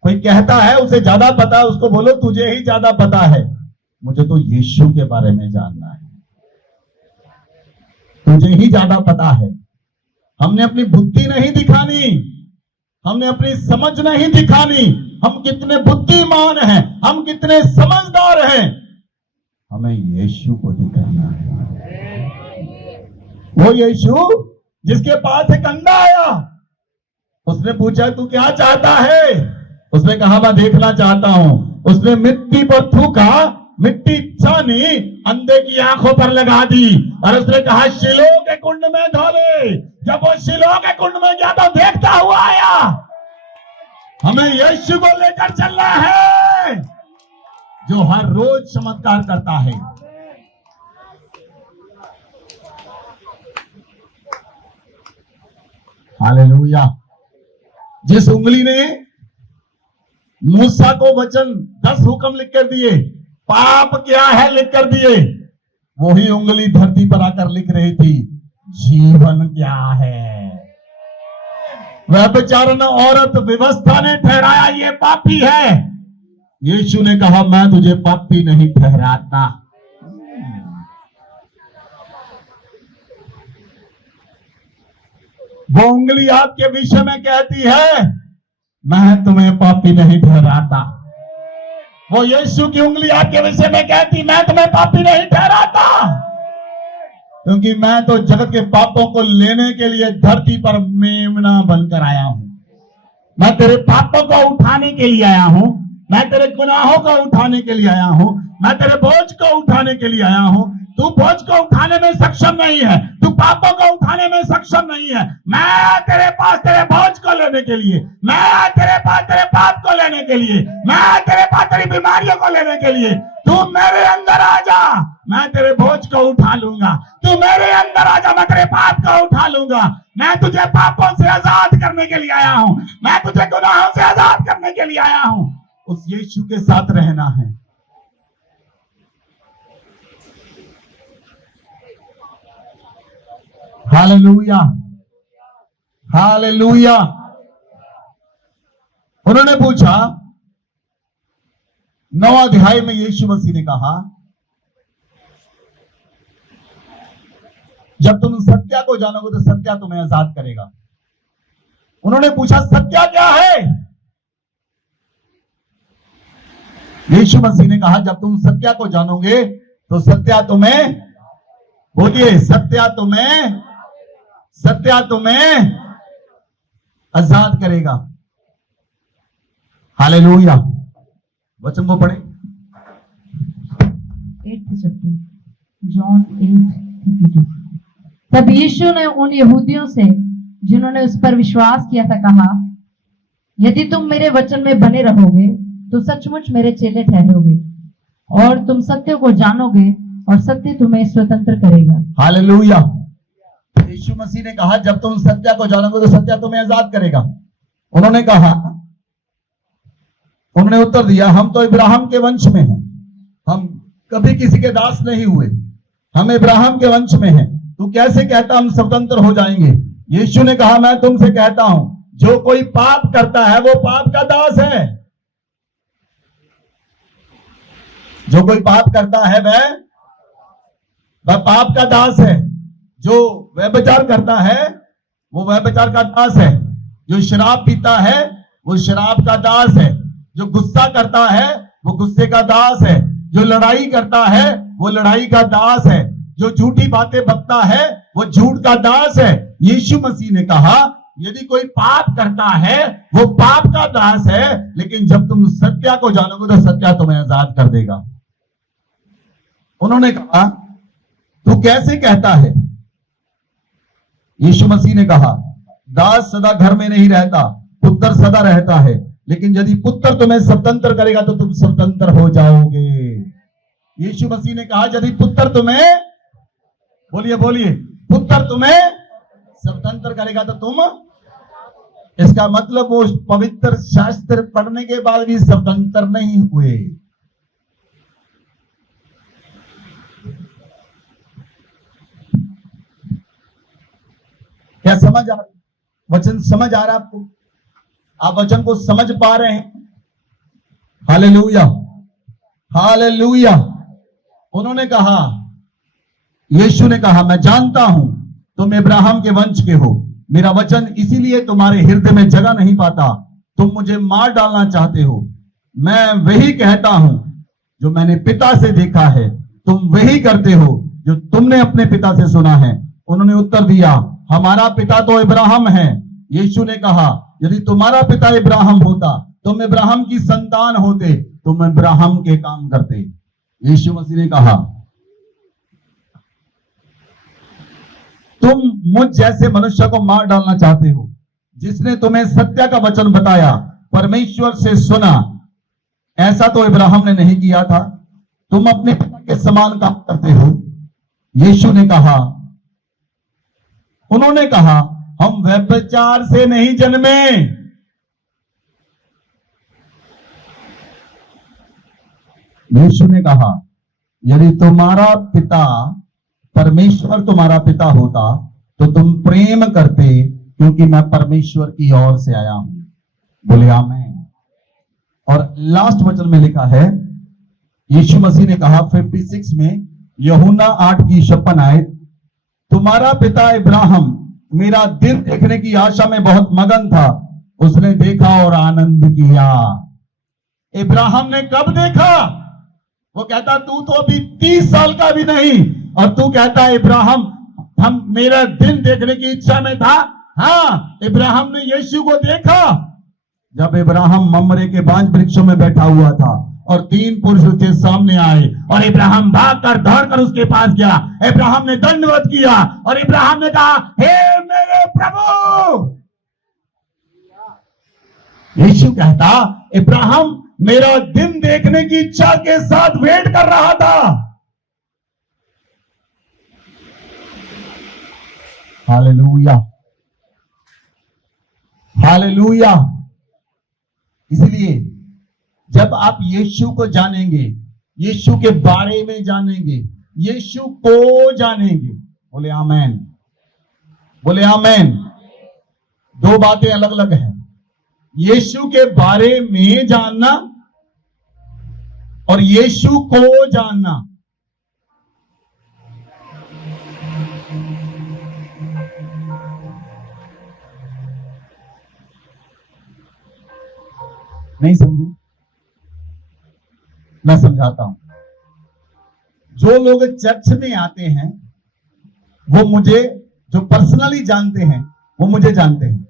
कोई कहता है उसे ज्यादा पता है, उसको बोलो तुझे ही ज्यादा पता है। मुझे तो यीशु के बारे में जानना है, तुझे ही ज्यादा पता है। हमने अपनी बुद्धि नहीं दिखानी, हमने अपनी समझ नहीं दिखानी। हम कितने बुद्धिमान हैं, हम कितने समझदार हैं, हमें यीशु को दिखाना है। वो यीशु जिसके पास एक अंधा आया, उसने पूछा तू क्या चाहता है? उसने कहा मैं देखना चाहता हूं। उसने मिट्टी पर थूका, मिट्टी छानी, अंधे की आंखों पर लगा दी और उसने कहा शिलो के कुंड में धो ले। जब वो शिलो के कुंड में गया तो देखता हुआ आया। हमें यीशु को लेकर चलना है जो हर रोज चमत्कार करता है। हालेलुया। जिस उंगली ने मूसा को वचन 10 हुक्म लिख कर दिए, पाप क्या है लिख कर दिए, वही उंगली धरती पर आकर लिख रही थी जीवन क्या है। वह बेचारा औरत व्यवस्था ने ठहराया ये पापी है। यीशु ने कहा मैं तुझे पापी नहीं ठहराता। उंगली आपके विषय में कहती है मैं तुम्हें पापी नहीं ठहराता। वो यीशु की उंगली आपके विषय में कहती मैं तुम्हें पापी नहीं ठहराता, क्योंकि मैं तो जगत के पापों को लेने के लिए धरती पर मेमना बनकर आया हूं। मैं तेरे पापों को उठाने के लिए आया हूं, मैं तेरे गुनाहों को उठाने के लिए आया हूं, मैं तेरे बोझ को उठाने के लिए आया हूं। तू बोझ को उठाने में सक्षम नहीं है, तू पापों को उठाने में सक्षम नहीं है। मैं तेरे पास तेरे बोझ को लेने के लिए, मैं तेरे पास तेरे पाप को लेने के लिए, मैं तेरे पास तेरी बीमारियों को लेने के लिए, तू मेरे अंदर आ जा, मैं तेरे बोझ को उठा लूंगा। तू मेरे अंदर आ जा, मैं तेरे पाप को उठा लूंगा। मैं तुझे पापों से आजाद करने के लिए आया हूं, मैं तुझे गुनाहों से आजाद करने के लिए आया हूं। उस यीशु के साथ रहना है। Hallelujah, hallelujah. उन्होंने पूछा, 9 अध्याय में यीशु मसीह ने कहा जब तुम सत्य को जानोगे तो सत्य तुम्हें आजाद करेगा। उन्होंने पूछा सत्य क्या है? यीशु मसीह ने कहा जब तुम सत्य को जानोगे तो सत्य तुम्हें, बोलिए, सत्य तुम्हें आजाद करेगा। हालेलुया। वचन को पढ़े, 8th chapter, John 8:32। तब यीशु ने उन यहूदियों से जिन्होंने उस पर विश्वास किया था कहा, यदि तुम मेरे वचन में बने रहोगे तो सचमुच मेरे चेले ठहरोगे और तुम सत्य को जानोगे और सत्य तुम्हें स्वतंत्र करेगा। हालेलुया। यीशु मसीह ने कहा जब तुम सत्य को जानोगे तो सत्य तुम्हें आजाद करेगा। उन्होंने उत्तर दिया, हम तो इब्राहिम के वंश में हैं, हम कभी किसी के दास नहीं हुए, हम इब्राहिम के वंश में हैं, तू कैसे कहता हम स्वतंत्र हो जाएंगे? यीशु ने कहा मैं तुमसे कहता हूं जो कोई पाप करता है वो पाप का दास है। जो कोई पाप करता है वह पाप का दास है। जो व्यभिचार करता है वो व्यभिचार का दास है। जो शराब पीता है वो शराब का दास है। जो गुस्सा करता है वो गुस्से का दास है। जो लड़ाई करता है वो लड़ाई का दास है। जो झूठी बातें बकता है वो झूठ का दास है। यीशु मसीह ने कहा यदि कोई पाप करता है वो पाप का दास है, लेकिन जब तुम सत्य को जानोगे तो सत्य तुम्हें आजाद कर देगा। उन्होंने कहा तू कैसे कहता है? यीशु मसीह ने कहा दास सदा घर में नहीं रहता, पुत्र सदा रहता है, लेकिन यदि पुत्र तुम्हें स्वतंत्र करेगा तो तुम स्वतंत्र हो जाओगे। यीशु मसीह ने कहा यदि पुत्र तुम्हें, बोलिए, पुत्र तुम्हें स्वतंत्र करेगा तो तुम, इसका मतलब वो पवित्र शास्त्र पढ़ने के बाद भी स्वतंत्र नहीं हुए। क्या समझ आ, वचन समझ आ रहा है आपको? आप वचन को समझ पा रहे हैं? Hallelujah, hallelujah. उन्होंने कहा, यीशु ने कहा मैं जानता हूं तुम इब्राहिम के वंश के हो, मेरा वचन इसीलिए तुम्हारे हृदय में जगह नहीं पाता, तुम मुझे मार डालना चाहते हो। मैं वही कहता हूं जो मैंने पिता से देखा है, तुम वही करते हो जो तुमने अपने पिता से सुना है। उन्होंने उत्तर दिया हमारा पिता तो इब्राहिम है। यीशु ने कहा यदि तुम्हारा पिता इब्राहिम होता, तुम इब्राहिम की संतान होते, तुम इब्राहिम के काम करते। यीशु मसीह ने कहा तुम मुझ जैसे मनुष्य को मार डालना चाहते हो, जिसने तुम्हें सत्य का वचन बताया, परमेश्वर से सुना, ऐसा तो इब्राहिम ने नहीं किया था। तुम अपने पिता के समान काम करते हो। यीशु ने कहा, उन्होंने कहा हम व्यभिचार से नहीं जन्मे। यीशु ने कहा यदि तुम्हारा पिता परमेश्वर तुम्हारा पिता होता तो तुम प्रेम करते, क्योंकि मैं परमेश्वर की ओर से आया हूं। बोले आमीन। और लास्ट वचन में लिखा है, यीशु मसीह ने कहा 56 में, यूहन्ना 8 की 56 आयत, तुम्हारा पिता इब्राहिम मेरा दिन देखने की आशा में बहुत मगन था, उसने देखा और आनंद किया। इब्राहिम ने कब देखा? वो कहता तू तो अभी 30 साल का भी नहीं, और तू कहता इब्राहिम हम मेरा दिन देखने की इच्छा में था। हाँ, इब्राहिम ने यीशु को देखा जब इब्राहिम ममरे के बांज वृक्षों में बैठा हुआ था और 3 पुरुष उसके सामने आए और इब्राहिम भागकर दौड़कर उसके पास गया। इब्राहिम ने दंडवत किया और इब्राहिम ने कहा, हे मेरे प्रभु। यीशु कहता इब्राहिम मेरा दिन देखने की इच्छा के साथ वेट कर रहा था। Hallelujah, hallelujah. इसलिए जब आप यीशु को जानेंगे, यीशु के बारे में जानेंगे, यीशु को जानेंगे, बोले आमेन, बोले आमेन। 2 बातें अलग अलग हैं, यीशु के बारे में जानना और यीशु को जानना। नहीं समझे? मैं समझाता हूं। जो लोग चर्च में आते हैं वो मुझे, जो पर्सनली जानते हैं वो मुझे जानते हैं,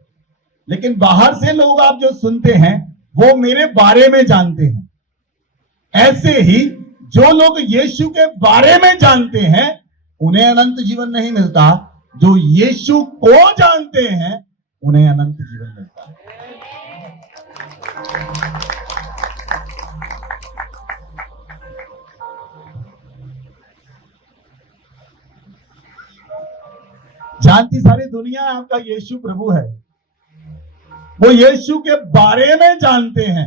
लेकिन बाहर से लोग आप जो सुनते हैं वो मेरे बारे में जानते हैं। ऐसे ही जो लोग यीशु के बारे में जानते हैं उन्हें अनंत जीवन नहीं मिलता, जो यीशु को जानते हैं उन्हें अनंत जीवन मिलता है। जानती सारी दुनिया आपका यीशु प्रभु है, वो यीशु के बारे में जानते हैं,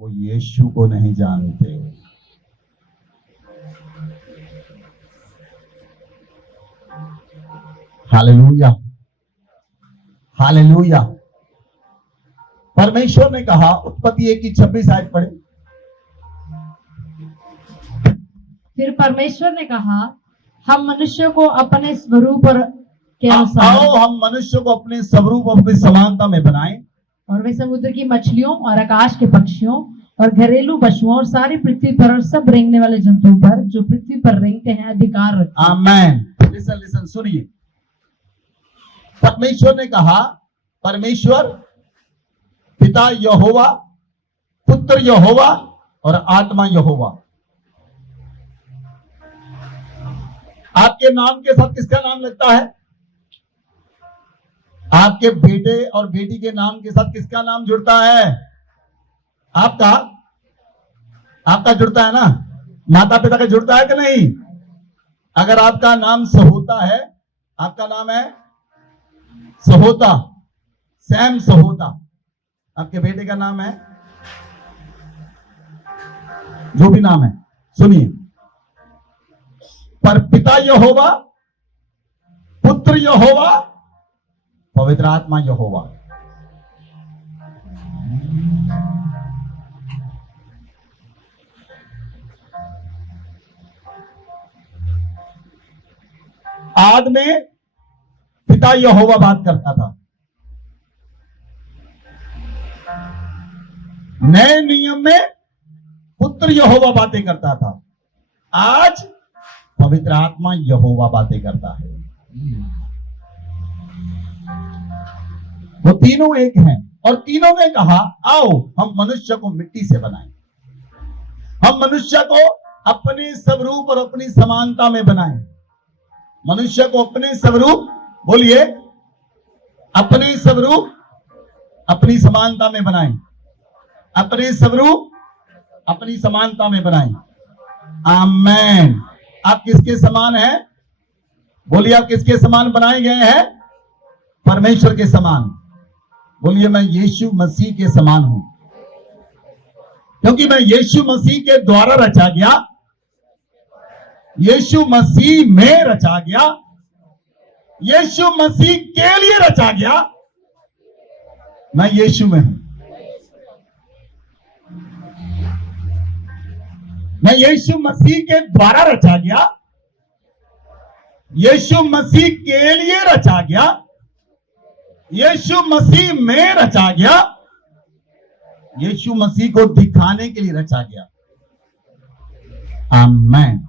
वो यीशु को नहीं जानते। Hallelujah, hallelujah. परमेश्वर ने कहा, उत्पत्ति 1:26 आयत पढ़े। फिर परमेश्वर ने कहा, हम मनुष्य को अपने स्वरूप और के आओ अनुसार हम मनुष्य को अपने स्वरूप और अपनी समानता में बनाएं, और वे समुद्र की मछलियों और आकाश के पक्षियों और घरेलू पशुओं और सारी पृथ्वी पर और सब रेंगने वाले जंतुओं पर जो पृथ्वी पर रेंगते हैं अधिकार रखें। आमेन। लिसन लिसन, सुनिए। परमेश्वर ने कहा, परमेश्वर पिता यहोवा, पुत्र यहोवा और आत्मा यहोवा। आपके नाम के साथ किसका नाम लगता है? आपके बेटे और बेटी के नाम के साथ किसका नाम जुड़ता है? आपका, आपका जुड़ता है ना? माता पिता का जुड़ता है कि नहीं? अगर आपका नाम सहोता है, आपका नाम है सहोता, सैम सहोता, आपके बेटे का नाम है जो भी नाम है, सुनिए, पर पिता यहोवा, पुत्र यहोवा, पवित्र आत्मा यहोवा। आद में पिता यहोवा बात करता था, नए नियम में पुत्र यहोवा बातें करता था, आज पवित्र आत्मा यहोवा बातें करता है। वो तीनों एक हैं और तीनों ने कहा, आओ हम मनुष्य को मिट्टी से बनाएं, हम मनुष्य को अपने स्वरूप और अपनी समानता में बनाएं। मनुष्य को अपने स्वरूप, बोलिए, अपने स्वरूप अपनी समानता में बनाएं, अपने स्वरूप अपनी समानता में बनाएं। आमेन। आप किसके समान हैं? बोलिए, आप किसके समान बनाए गए हैं? परमेश्वर के समान। बोलिए, मैं यीशु मसीह के समान हूं, क्योंकि मैं यीशु मसीह के द्वारा रचा गया, यीशु मसीह में रचा गया, यीशु मसीह के लिए रचा गया। मैं यीशु में हूं, मैं यीशु मसीह के द्वारा रचा गया, यीशु मसीह के लिए रचा गया, यीशु मसीह में रचा गया, यीशु मसीह को दिखाने के लिए रचा गया। आमेन।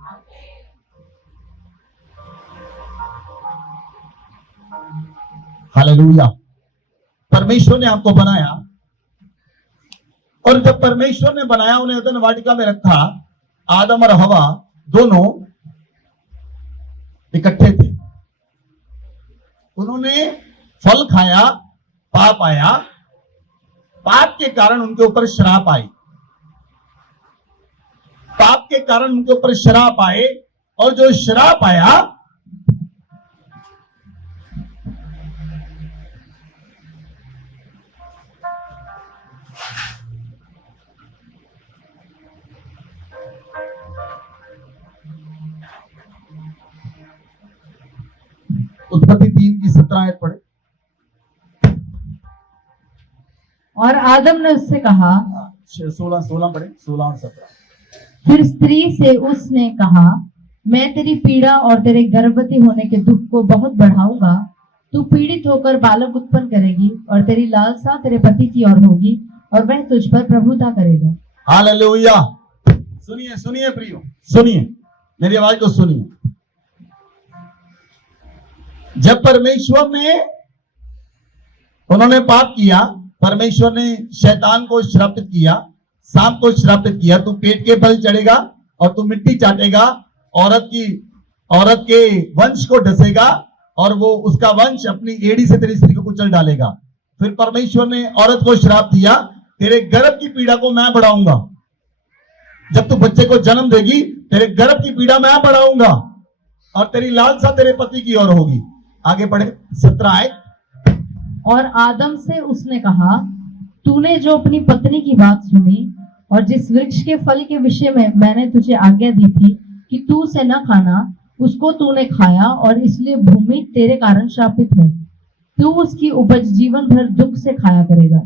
हालेलुया। परमेश्वर ने आपको बनाया, और जब परमेश्वर ने बनाया, उन्हें अदन वाटिका में रखा। आदम और हवा दोनों इकट्ठे थे। उन्होंने फल खाया, पाप आया, पाप के कारण उनके ऊपर श्राप आई, पाप के कारण उनके ऊपर श्राप आए, और जो श्राप आया उत्पत्ति 3:17 आयत पढ़े। और आदम ने उससे कहा, 16 पढ़े, 16 और 17। फिर स्त्री से उसने कहा, मैं तेरी पीड़ा और तेरे गर्भवती होने के दुख को बहुत बढ़ाऊंगा। तू पीड़ित होकर बालक उत्पन्न करेगी, और तेरी लालसा तेरे पति की ओर होगी, और वह तुझ पर प्रभुता करेगा। हालेलुया। सुनिए सुनिए प्रियो, सुनिए, मेरी आवाज को सुनिए। जब परमेश्वर ने, उन्होंने पाप किया, परमेश्वर ने शैतान को श्रापित किया, सांप को श्रापित किया, तू पेट के बल चढ़ेगा और तू मिट्टी चाटेगा, औरत के वंश को डसेगा, और वो उसका वंश अपनी एड़ी से तेरी स्त्री को कुचल डालेगा। फिर परमेश्वर ने औरत को श्राप दिया, तेरे गर्भ की पीड़ा को मैं बढ़ाऊंगा। जब तू बच्चे को जन्म देगी, तेरे गर्भ की पीड़ा मैं बढ़ाऊंगा, और तेरी लालसा तेरे पति की ओर होगी। आगे पढ़े, 17 आयत। और आदम से उसने कहा, तूने जो अपनी पत्नी की बात सुनी, और जिस वृक्ष के फल के विषय में मैंने तुझे आज्ञा दी थी कि तू उसे न खाना, उसको तूने खाया, और इसलिए भूमि तेरे कारण शापित है। तू उसकी उपज जीवन भर दुख से खाया करेगा,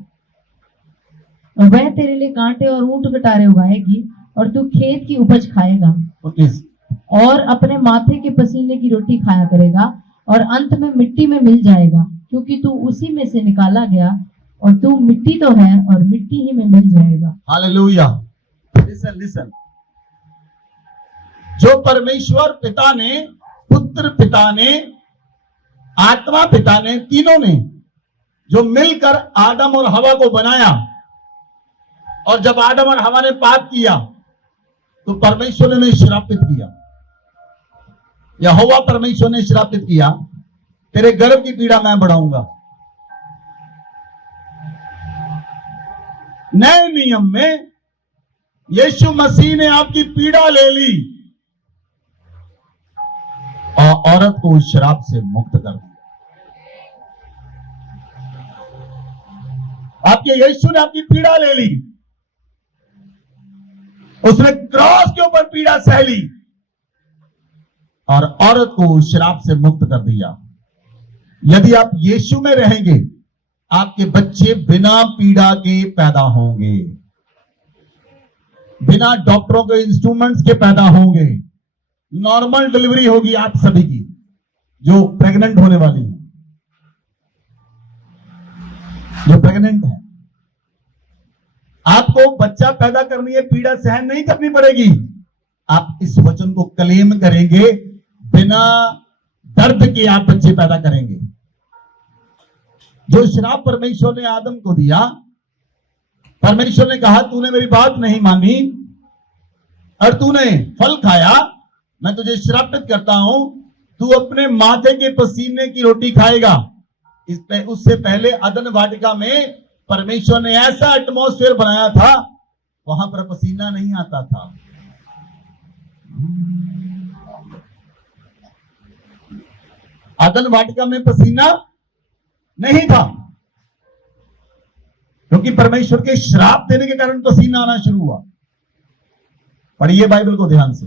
और वह तेरे लिए कांटे और ऊंट कटारे उगाएगी, और तू खेत की उपज खाएगा, और अपने माथे के पसीने की रोटी खाया करेगा, और अंत में मिट्टी में मिल जाएगा, क्योंकि तू उसी में से निकाला गया, और तू मिट्टी तो है, और मिट्टी ही में मिल जाएगा। हालेलुया। Listen listen. जो परमेश्वर पिता ने, पुत्र पिता ने, आत्मा पिता ने, तीनों ने जो मिलकर आदम और हवा को बनाया, और जब आदम और हवा ने पाप किया, तो परमेश्वर ने उन्हें श्रापित किया। यहोवा परमेश्वर ने श्रापित किया, तेरे गर्भ की पीड़ा मैं बढ़ाऊंगा। नए नियम में यीशु मसीह ने आपकी पीड़ा ले ली और औरत को उस श्राप से मुक्त कर दिया। आपके यीशु ने आपकी पीड़ा ले ली, उसने क्रॉस के ऊपर पीड़ा सह ली और औरत को श्राप से मुक्त कर दिया। यदि आप यीशु में रहेंगे, आपके बच्चे बिना पीड़ा के पैदा होंगे, बिना डॉक्टरों के इंस्ट्रूमेंट्स के पैदा होंगे। नॉर्मल डिलीवरी होगी आप सभी की जो प्रेग्नेंट होने वाली है, जो प्रेग्नेंट है। आपको बच्चा पैदा करनी है, पीड़ा सहन नहीं करनी पड़ेगी। आप इस वचन को क्लेम करेंगे, बिना दर्द के आप बच्चे पैदा करेंगे। जो श्राप परमेश्वर ने आदम को दिया, परमेश्वर ने कहा तूने मेरी बात नहीं मानी और तूने फल खाया, मैं तुझे श्रापित करता हूं, तू अपने माथे के पसीने की रोटी खाएगा। उससे पहले अदन वाटिका में परमेश्वर ने ऐसा एटमॉस्फेयर बनाया था, वहां पर पसीना नहीं आता था। अदन वाटिका में पसीना नहीं था, क्योंकि परमेश्वर के श्राप देने के कारण पसीना आना शुरू हुआ। पढ़िए बाइबल को ध्यान से।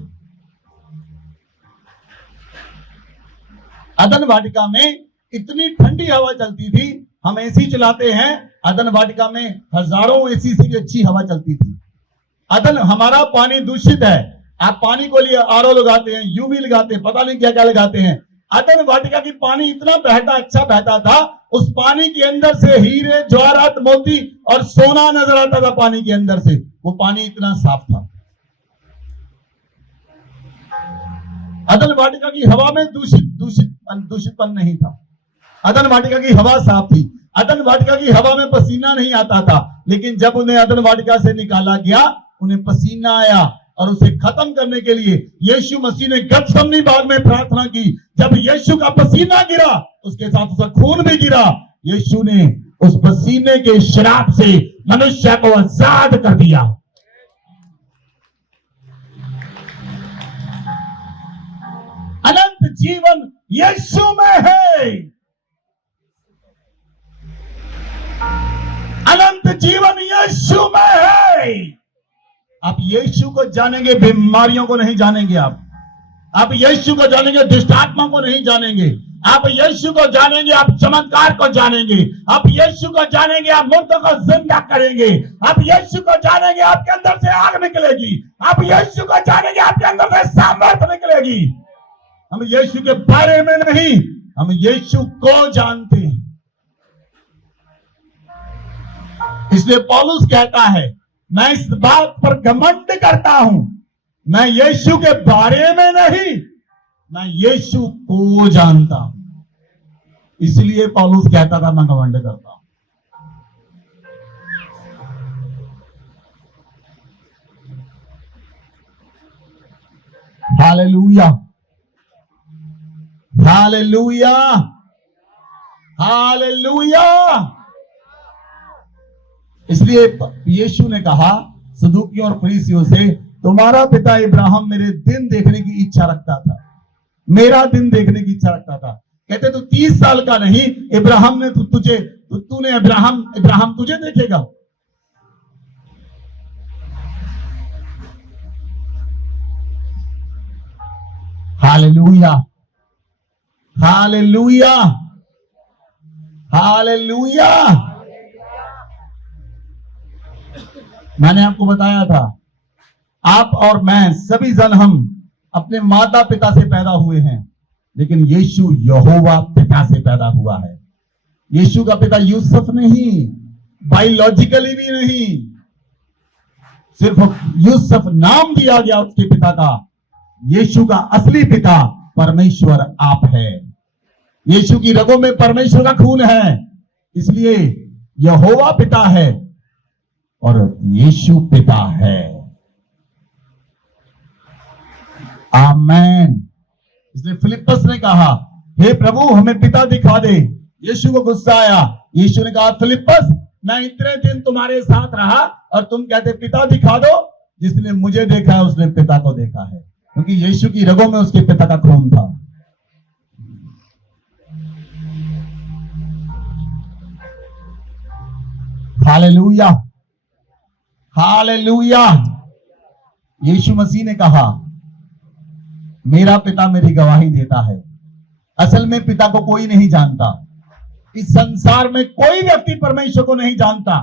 अदन वाटिका में इतनी ठंडी हवा चलती थी, हम एसी चलाते हैं, अदन वाटिका में हजारों एसी से भी अच्छी हवा चलती थी। अदन, हमारा पानी दूषित है, आप पानी को लिए आरओ लगाते हैं, यूवी लगाते हैं, पता नहीं क्या क्या लगाते हैं, अदन वाटिका की पानी इतना बहता, अच्छा बहता था, उस पानी के अंदर से हीरे, जवाहरात, मोती और सोना नजर आता था। पानी के अंदर से वो पानी इतना साफ था। अदन वाटिका की हवा में दूषितपन नहीं था। अदन वाटिका की हवा साफ थी। अदन वाटिका की हवा में पसीना नहीं आता था। लेकिन जब उन्हें अदन वाटिका से निकाला गया, उन्हें पसीना आया, और उसे खत्म करने के लिए यीशु मसीह ने गतसमनी बाग में प्रार्थना की। जब यीशु का पसीना गिरा, उसके साथ उसका खून भी गिरा। यीशु ने उस पसीने के श्राप से मनुष्य को आजाद कर दिया। अनंत जीवन यीशु में है। अनंत जीवन यीशु में है। आप यीशु को जानेंगे, बीमारियों को नहीं जानेंगे। आप यीशु को जानेंगे, दुष्ट आत्मा को नहीं जानेंगे। आप यीशु को जानेंगे, आप चमत्कार को जानेंगे। आप यीशु को जानेंगे, आप मुर्दों को जिंदा करेंगे। आप यीशु को जानेंगे, आपके अंदर से आग निकलेगी। आप यीशु को जानेंगे, आपके अंदर से सामर्थ्य निकलेगी। हम यीशु के बारे में नहीं, हम यीशु को जानते हैं। इसलिए पौलुस कहता है, मैं इस बात पर घमंड करता हूं, मैं यीशु के बारे में नहीं, मैं यीशु को जानता हूं। इसलिए पौलुस कहता था, मैं घमंड करता हूं। Hallelujah, hallelujah, hallelujah. इसलिए यीशु ने कहा सदूकियों और फरीसियों से, तुम्हारा पिता इब्राहिम मेरे दिन देखने की इच्छा रखता था, मेरा दिन देखने की इच्छा रखता था। कहते तू 30 साल का नहीं, इब्राहिम ने तूने इब्राहिम तुझे देखेगा। Hallelujah, hallelujah, hallelujah. मैंने आपको बताया था, आप और मैं सभी जन हम अपने माता पिता से पैदा हुए हैं, लेकिन यीशु यहोवा पिता से पैदा हुआ है। यीशु का पिता यूसुफ नहीं, बायोलॉजिकली भी नहीं, सिर्फ यूसुफ नाम दिया गया उसके पिता का। यीशु का असली पिता परमेश्वर आप है। यीशु की रगों में परमेश्वर का खून है, इसलिए यहोवा पिता है और यीशु पिता है। आमेन। इसलिए फिलिप्पस ने कहा, हे प्रभु हमें पिता दिखा दे। यीशु को गुस्सा आया। यीशु ने कहा, फिलिप्पस मैं इतने दिन तुम्हारे साथ रहा और तुम कहते पिता दिखा दो। जिसने मुझे देखा है उसने पिता को देखा है, क्योंकि यीशु की रगों में उसके पिता का खून था। Hallelujah, hallelujah. यीशु मसीह ने कहा, मेरा पिता मेरी गवाही देता है। असल में पिता को कोई नहीं जानता। इस संसार में कोई व्यक्ति परमेश्वर को नहीं जानता।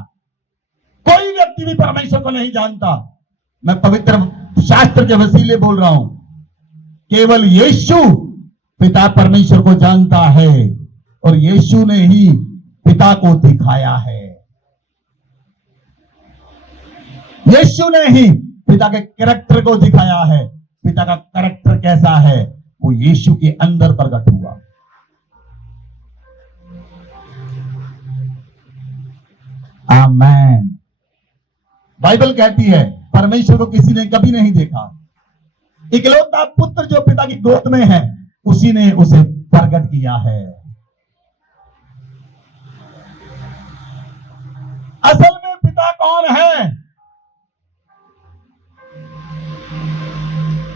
कोई व्यक्ति भी परमेश्वर को नहीं जानता। मैं पवित्र शास्त्र के वसीले बोल रहा हूं, केवल यीशु पिता परमेश्वर को जानता है और यीशु ने ही पिता को दिखाया है। यीशु ने ही पिता के कैरेक्टर को दिखाया है। पिता का कैरेक्टर कैसा है वो यीशु के अंदर प्रकट हुआ। आमेन। बाइबल कहती है परमेश्वर को किसी ने कभी नहीं देखा। इकलौता पुत्र जो पिता की गोद में है उसी ने उसे प्रकट किया है। असल में पिता कौन है?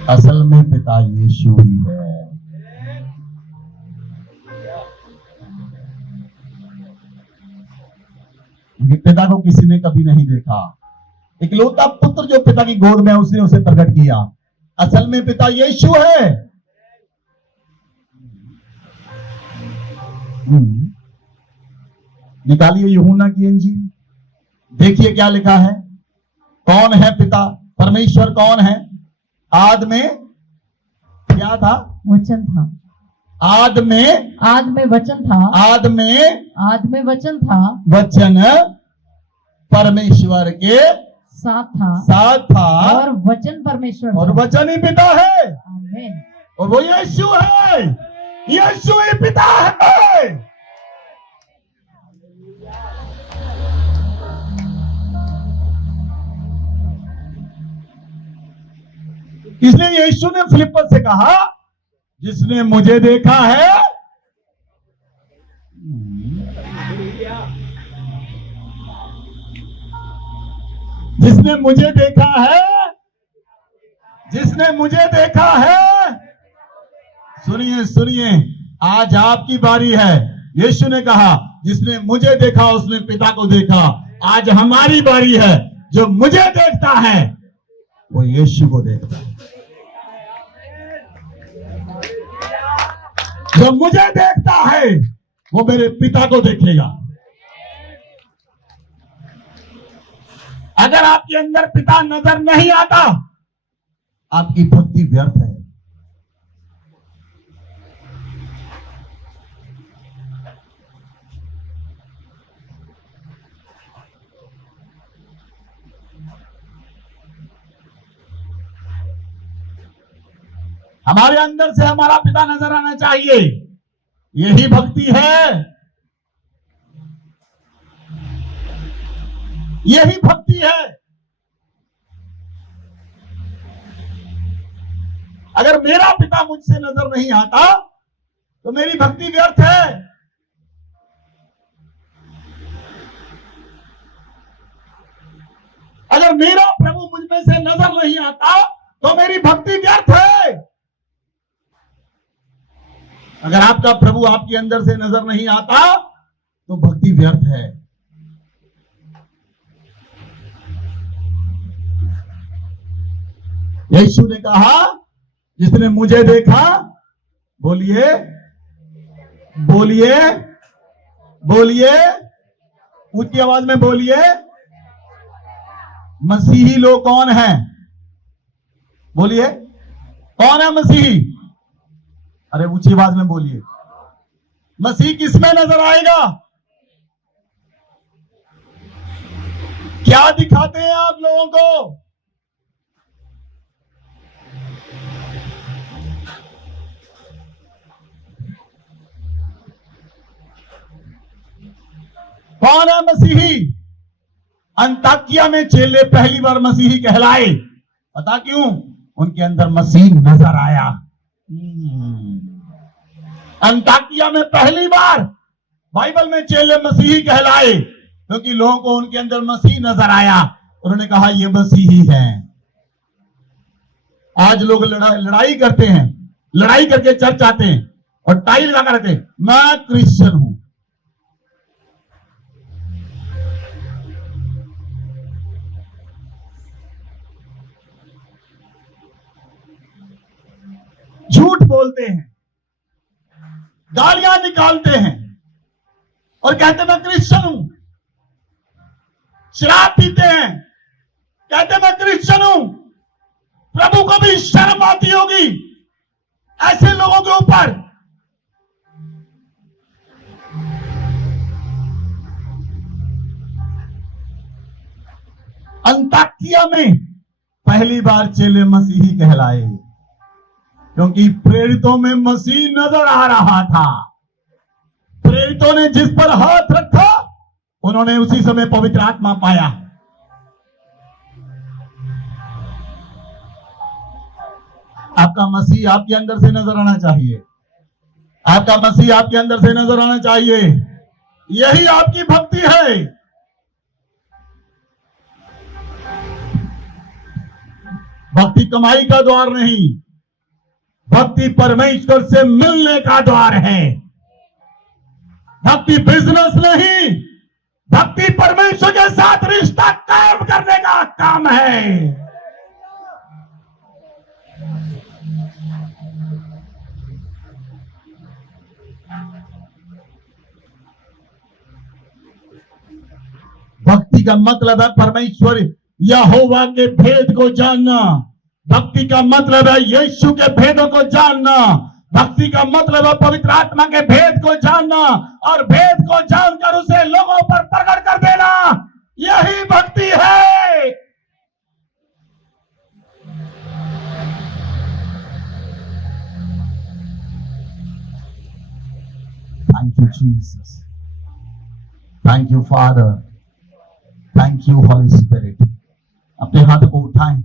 असल में पिता यीशु ही है। पिता को किसी ने कभी नहीं देखा। इकलौता पुत्र जो पिता की गोद में है उसने उसे प्रकट किया। असल में पिता यीशु है। निकालिए यूहन्ना की इंजील, देखिए क्या लिखा है। कौन है पिता? परमेश्वर कौन है? आदि में क्या था? वचन था आद में वचन था, आद में वचन था, वचन परमेश्वर के साथ था और वचन परमेश्वर और था। वचन ही पिता है आमीन। और वो यीशु है, यीशु ही पिता है। इसलिए यीशु ने फिलिप्पस से कहा, जिसने मुझे देखा है, जिसने मुझे देखा है, जिसने मुझे देखा है। सुनिए सुनिए, आज आपकी बारी है। यीशु ने कहा, जिसने मुझे देखा उसने पिता को देखा। आज हमारी बारी है। जो मुझे देखता है वो यीशु को देखता है। जो मुझे देखता है वो मेरे पिता को देखेगा। अगर आपके अंदर पिता नजर नहीं आता, आपकी भक्ति व्यर्थ है। हमारे अंदर से हमारा पिता नजर आना चाहिए। यही भक्ति है, यही भक्ति है। अगर मेरा पिता मुझसे नजर नहीं आता तो मेरी भक्ति व्यर्थ है। अगर मेरा प्रभु मुझ में से नजर नहीं आता तो मेरी भक्ति व्यर्थ है। अगर आपका प्रभु आपके अंदर से नजर नहीं आता तो भक्ति व्यर्थ है। यीशु ने कहा, जिसने मुझे देखा, बोलिए बोलिए बोलिए, ऊंची आवाज में बोलिए, मसीही लोग कौन हैं? बोलिए, कौन है मसीही? अरे ऊंची आवाज में बोलिए। मसीह किसमें नजर आएगा? क्या दिखाते हैं आप लोगों को? कौन है मसीही? अंताकिया में चेले पहली बार मसीही कहलाए। पता क्यों? उनके अंदर मसीह नजर आया। अंताकिया में पहली बार बाइबल में चेले मसीही कहलाए क्योंकि लोगों को उनके अंदर मसीह नजर आया। उन्होंने कहा, ये मसीही हैं। आज लोग लड़ाई करते हैं, लड़ाई करके चर्च आते हैं और टाई लगा कर रहते हैं, मैं क्रिश्चियन हूं। झूठ बोलते हैं, गालियां निकालते हैं और कहते मैं क्रिश्चियन हूं। शराब पीते हैं, कहते मैं क्रिश्चियन हूं। प्रभु को भी शर्म आती होगी ऐसे लोगों के ऊपर। अंताकिया में पहली बार चेले मसीही कहलाए क्योंकि प्रेरितों में मसीह नजर आ रहा था। प्रेरितों ने जिस पर हाथ रखा उन्होंने उसी समय पवित्र आत्मा पाया। आपका मसीह आपके अंदर से नजर आना चाहिए। आपका मसीह आपके अंदर से नजर आना चाहिए। यही आपकी भक्ति है। भक्ति कमाई का द्वार नहीं, भक्ति परमेश्वर से मिलने का द्वार है। भक्ति बिजनेस नहीं, भक्ति परमेश्वर के साथ रिश्ता कायम करने का काम है। भक्ति का मतलब है परमेश्वर यहोवा के भेद को जानना। भक्ति का मतलब है यीशु के भेदों को जानना। भक्ति का मतलब है पवित्र आत्मा के भेद को जानना और भेद को जानकर उसे लोगों पर प्रकट कर देना। यही भक्ति है। Thank you Jesus, thank you father, thank you Holi spirit. अपने हाथ को उठाएं।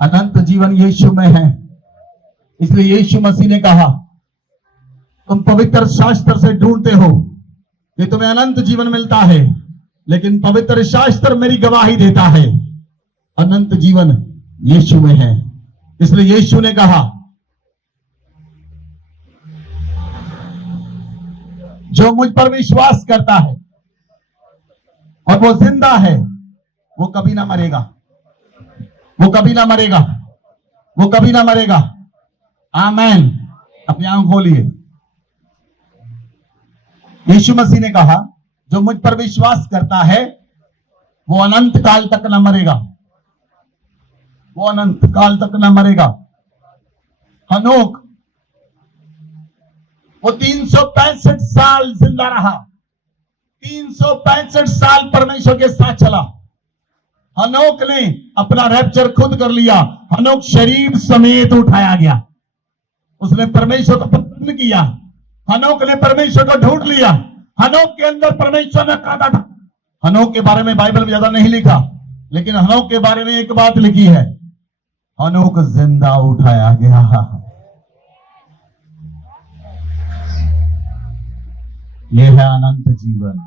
अनंत जीवन यीशु में है, इसलिए यीशु मसीह ने कहा तुम पवित्र शास्त्र से ढूंढते हो कि तुम्हें अनंत जीवन मिलता है, लेकिन पवित्र शास्त्र मेरी गवाही देता है अनंत जीवन यीशु में है। इसलिए यीशु ने कहा जो मुझ पर विश्वास करता है और वो जिंदा है, वो कभी ना मरेगा, वो कभी ना मरेगा, वो कभी ना मरेगा। आमेन। अपनी आंख खोलिए। यीशु मसीह ने कहा जो मुझ पर विश्वास करता है वो अनंत काल तक न मरेगा, वो अनंत काल तक न मरेगा। हनोक वो 365 साल जिंदा रहा, 365 साल परमेश्वर के साथ चला। हनोक ने अपना रैप्चर खुद कर लिया। हनोक शरीर समेत उठाया गया, उसने परमेश्वर को पसंद किया। हनोक ने परमेश्वर को ढूंढ लिया। हनोक के अंदर परमेश्वर ने कहा था। हनोक के बारे में बाइबल में ज्यादा नहीं लिखा, लेकिन हनोक के बारे में एक बात लिखी है, हनोक जिंदा उठाया गया। यह है अनंत जीवन।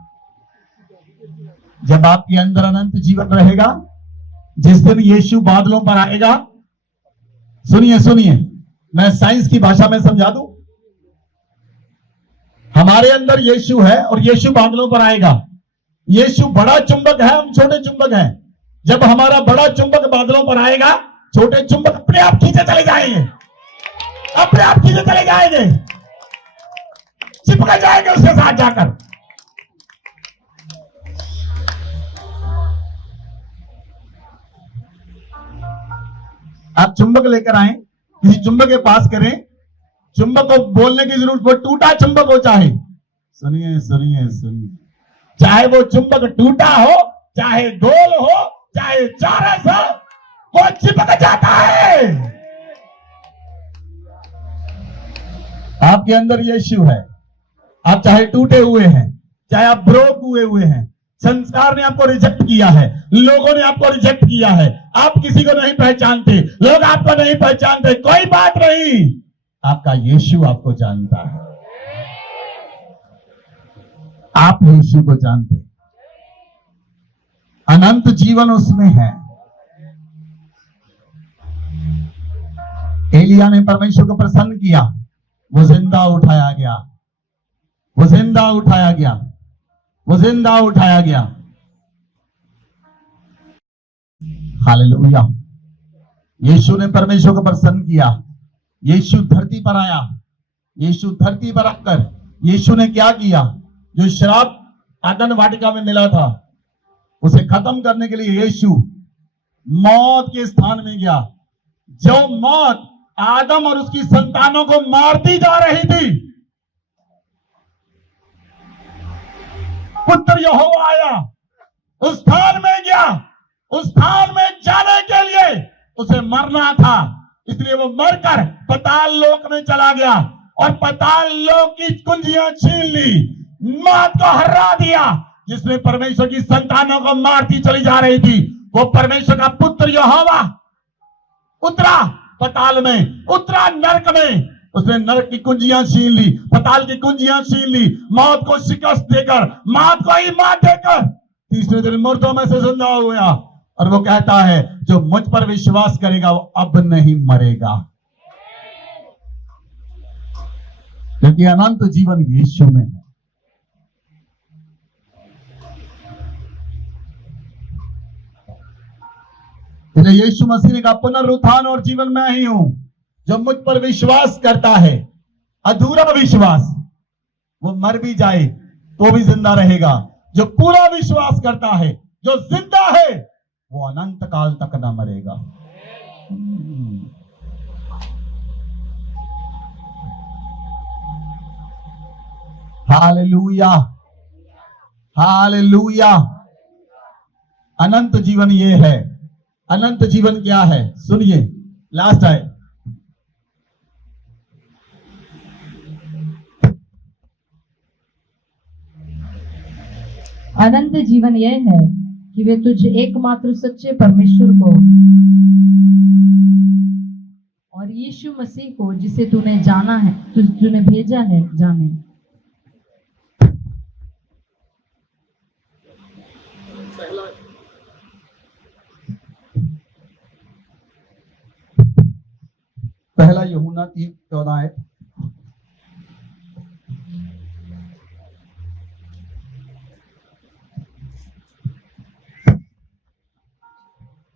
जब आपके अंदर अनंत जीवन रहेगा, जिस दिन यीशु बादलों पर आएगा, सुनिए सुनिए, मैं साइंस की भाषा में समझा दूं। हमारे अंदर यीशु है और यीशु बादलों पर आएगा। यीशु बड़ा चुंबक है, हम छोटे चुंबक हैं। जब हमारा बड़ा चुंबक बादलों पर आएगा, छोटे चुंबक अपने आप खींचे चले जाएंगे, अपने आप खींचे चले जाएंगे, चिपक जाएंगे उसके साथ जाकर। आप चुंबक लेकर आए, किसी चुंबक के पास करें, चुंबक को बोलने की जरूरत, वो टूटा चुंबक हो चाहे, सुनिए सुनिए सुनिए, चाहे वो चुंबक टूटा हो, चाहे गोल हो, चाहे चौरस हो, वो चिपक जाता है। आपके अंदर यीशु है। आप चाहे टूटे हुए हैं, चाहे आप ब्रोक हुए हैं, संसार ने आपको रिजेक्ट किया है, लोगों ने आपको रिजेक्ट किया है, आप किसी को नहीं पहचानते, लोग आपको नहीं पहचानते, कोई बात नहीं, आपका यीशु आपको जानता है। आप यीशु को जानते, अनंत जीवन उसमें है। एलिया ने परमेश्वर को प्रसन्न किया, वो जिंदा उठाया गया, वो जिंदा उठाया गया, वो जिंदा उठाया गया। हालेलुया। यीशु ने परमेश्वर को प्रसन्न किया। यीशु धरती पर आया। यीशु धरती पर आकर यीशु ने क्या किया? जो श्राप आदन वाटिका में मिला था, उसे खत्म करने के लिए यीशु मौत के स्थान में गया। जो मौत आदम और उसकी संतानों को मारती जा रही थी, पुत्र यहोवा आया, उस स्थान में गया। उस स्थान में जाने के लिए उसे मरना था, इसलिए वो मरकर पाताल लोक में चला गया और पाताल लोक की कुंजियां छीन ली, मौत को हरा दिया। जिसने परमेश्वर की संतानों को मारती चली जा रही थी, वो परमेश्वर का पुत्र यहोवा उतरा पाताल में, उतरा नरक में। उसने नरक की कुंजियां छीन ली, पाताल की कुंजियां छीन ली, मौत को शिकस्त देकर, मौत को ही मात देकर तीसरे दिन मुर्दों में से जिंदा हुआ। और वो कहता है जो मुझ पर विश्वास करेगा वो अब नहीं मरेगा, क्योंकि अनंत जीवन यीशु में है। इसलिए यीशु मसीह ने कहा पुनरुत्थान और जीवन मैं ही हूं। जो मुझ पर विश्वास करता है, अधूरा विश्वास, वो मर भी जाए तो भी जिंदा रहेगा। जो पूरा विश्वास करता है, जो जिंदा है, वो अनंत काल तक न मरेगा। Hallelujah, hallelujah. अनंत जीवन ये है। अनंत जीवन क्या है? सुनिए, लास्ट आए। अनंत जीवन यह है कि वे तुझ एकमात्र सच्चे परमेश्वर को और यीशु मसीह को जिसे तूने जाना है, तूने भेजा है, जाने। पहला यूहन्ना 3:14 है।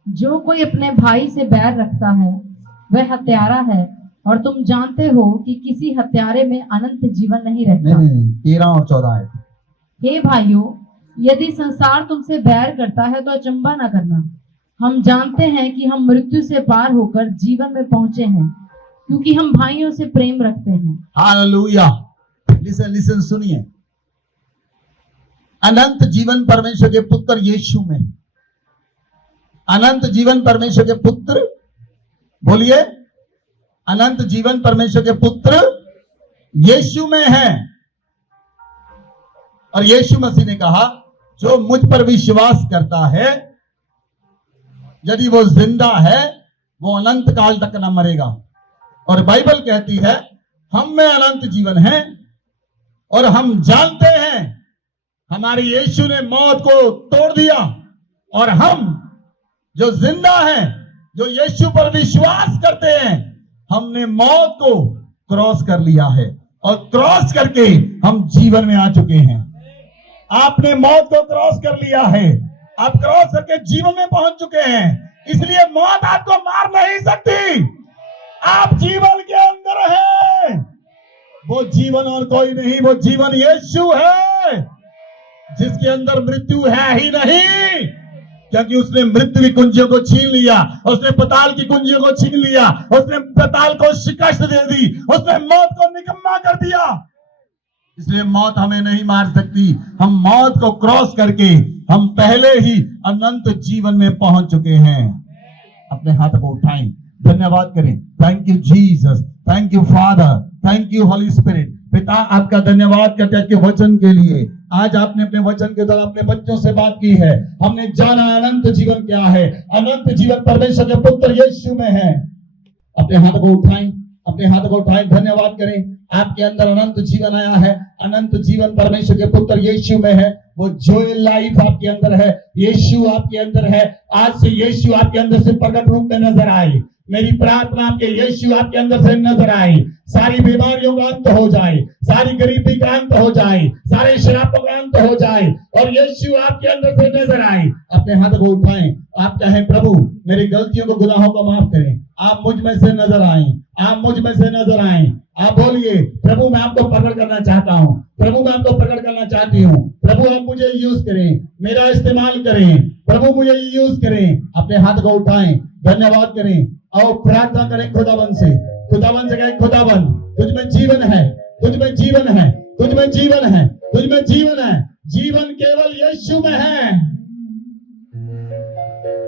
जो कोई अपने भाई से बैर रखता है वह हत्यारा है, और तुम जानते हो कि किसी हत्यारे में अनंत जीवन नहीं रहता। नहीं, 13 और 14 है। हे भाइयों, यदि संसार तुमसे बैर करता है तो अचंभा न करना। हम जानते हैं कि हम मृत्यु से पार होकर जीवन में पहुंचे हैं, क्योंकि हम भाइयों से प्रेम रखते हैं। हालेलुया। लिसन, सुनिए। अनंत जीवन परमेश्वर के पुत्र यीशु में। अनंत जीवन परमेश्वर के पुत्र, बोलिए, अनंत जीवन परमेश्वर के पुत्र यीशु में है। और यीशु मसीह ने कहा, जो मुझ पर विश्वास करता है, यदि वो जिंदा है, वो अनंत काल तक न मरेगा। और बाइबल कहती है, हम में अनंत जीवन है, और हम जानते हैं हमारे यीशु ने मौत को तोड़ दिया, और हम जो जिंदा हैं, जो यीशु पर विश्वास करते हैं, हमने मौत को क्रॉस कर लिया है, और क्रॉस करके हम जीवन में आ चुके हैं। आपने मौत को क्रॉस कर लिया है, आप क्रॉस करके जीवन में पहुंच चुके हैं, इसलिए मौत आपको मार नहीं सकती। आप जीवन के अंदर हैं। वो जीवन और कोई नहीं, वो जीवन यीशु है, जिसके अंदर मृत्यु है ही नहीं, क्योंकि उसने मृत्यु की कुंजियों को छीन लिया, उसने पाताल की कुंजियों को छीन लिया, उसने पाताल को शिकस्त दे दी, उसने मौत को निकम्मा कर दिया। इसलिए मौत हमें नहीं मार सकती। हम मौत को क्रॉस करके हम पहले ही अनंत जीवन में पहुंच चुके हैं। अपने हाथ को उठाएं, धन्यवाद करें। Thank you Jesus, thank you father, thank you Holi spirit. पिता, आपका धन्यवाद करते हैं आपके वचन के लिए। आज आपने अपने वचन के द्वारा अपने बच्चों से बात की है। हमने जाना अनंत जीवन क्या है। अनंत जीवन परमेश्वर के पुत्र यीशु में है। अपने हाथ को उठाएं, अपने हाथ को उठाएं, धन्यवाद करें। आपके अंदर अनंत जीवन आया है। अनंत जीवन परमेश्वर के पुत्र यीशु में है। वो जोएल लाइफ आपके अंदर है, यीशु आपके अंदर है। आज से यीशु आपके अंदर से प्रकट रूप में नजर आए। मेरी प्रार्थना आपके यीशु आपके अंदर से नजर आए। सारी बीमारियों का अंत हो जाए, सारी गरीबी का अंत हो जाए, सारे श्रापों का अंत हो जाए, और यीशु आपके अंदर से नजर आए। अपने हाथ को उठाएं, आप कहें, प्रभु मेरी गलतियों को, गुनाहों को माफ करें। आप मुझ में से नजर आए, आप मुझ में से नजर आए। आप बोलिए, प्रभु मैं आपको प्रकट करना चाहता हूँ, प्रभु मैं आपको प्रकट करना चाहती हूँ। प्रभु आप मुझे यूज करें, मेरा इस्तेमाल करें, प्रभु मुझे यूज करें। अपने हाथ को उठाएं, धन्यवाद करें और प्रार्थना करें खुदावन से। खुदावन से कहें, खुदावन तुझ में जीवन है, तुझ में जीवन है, तुझ में जीवन है, तुझ में जीवन है। जीवन केवल यीशु में है,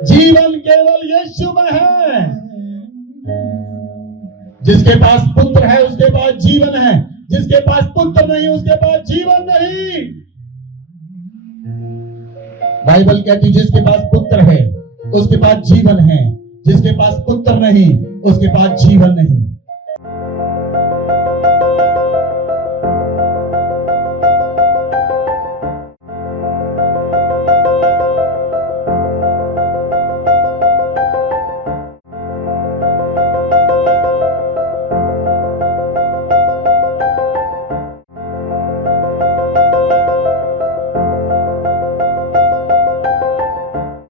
जीवन केवल यीशु में है। जिसके पास पुत्र है उसके पास जीवन है, जिसके पास पुत्र नहीं उसके पास जीवन नहीं। बाइबल कहती जिसके पास पुत्र है उसके पास जीवन है, जिसके पास पुत्र नहीं उसके पास जीवन नहीं।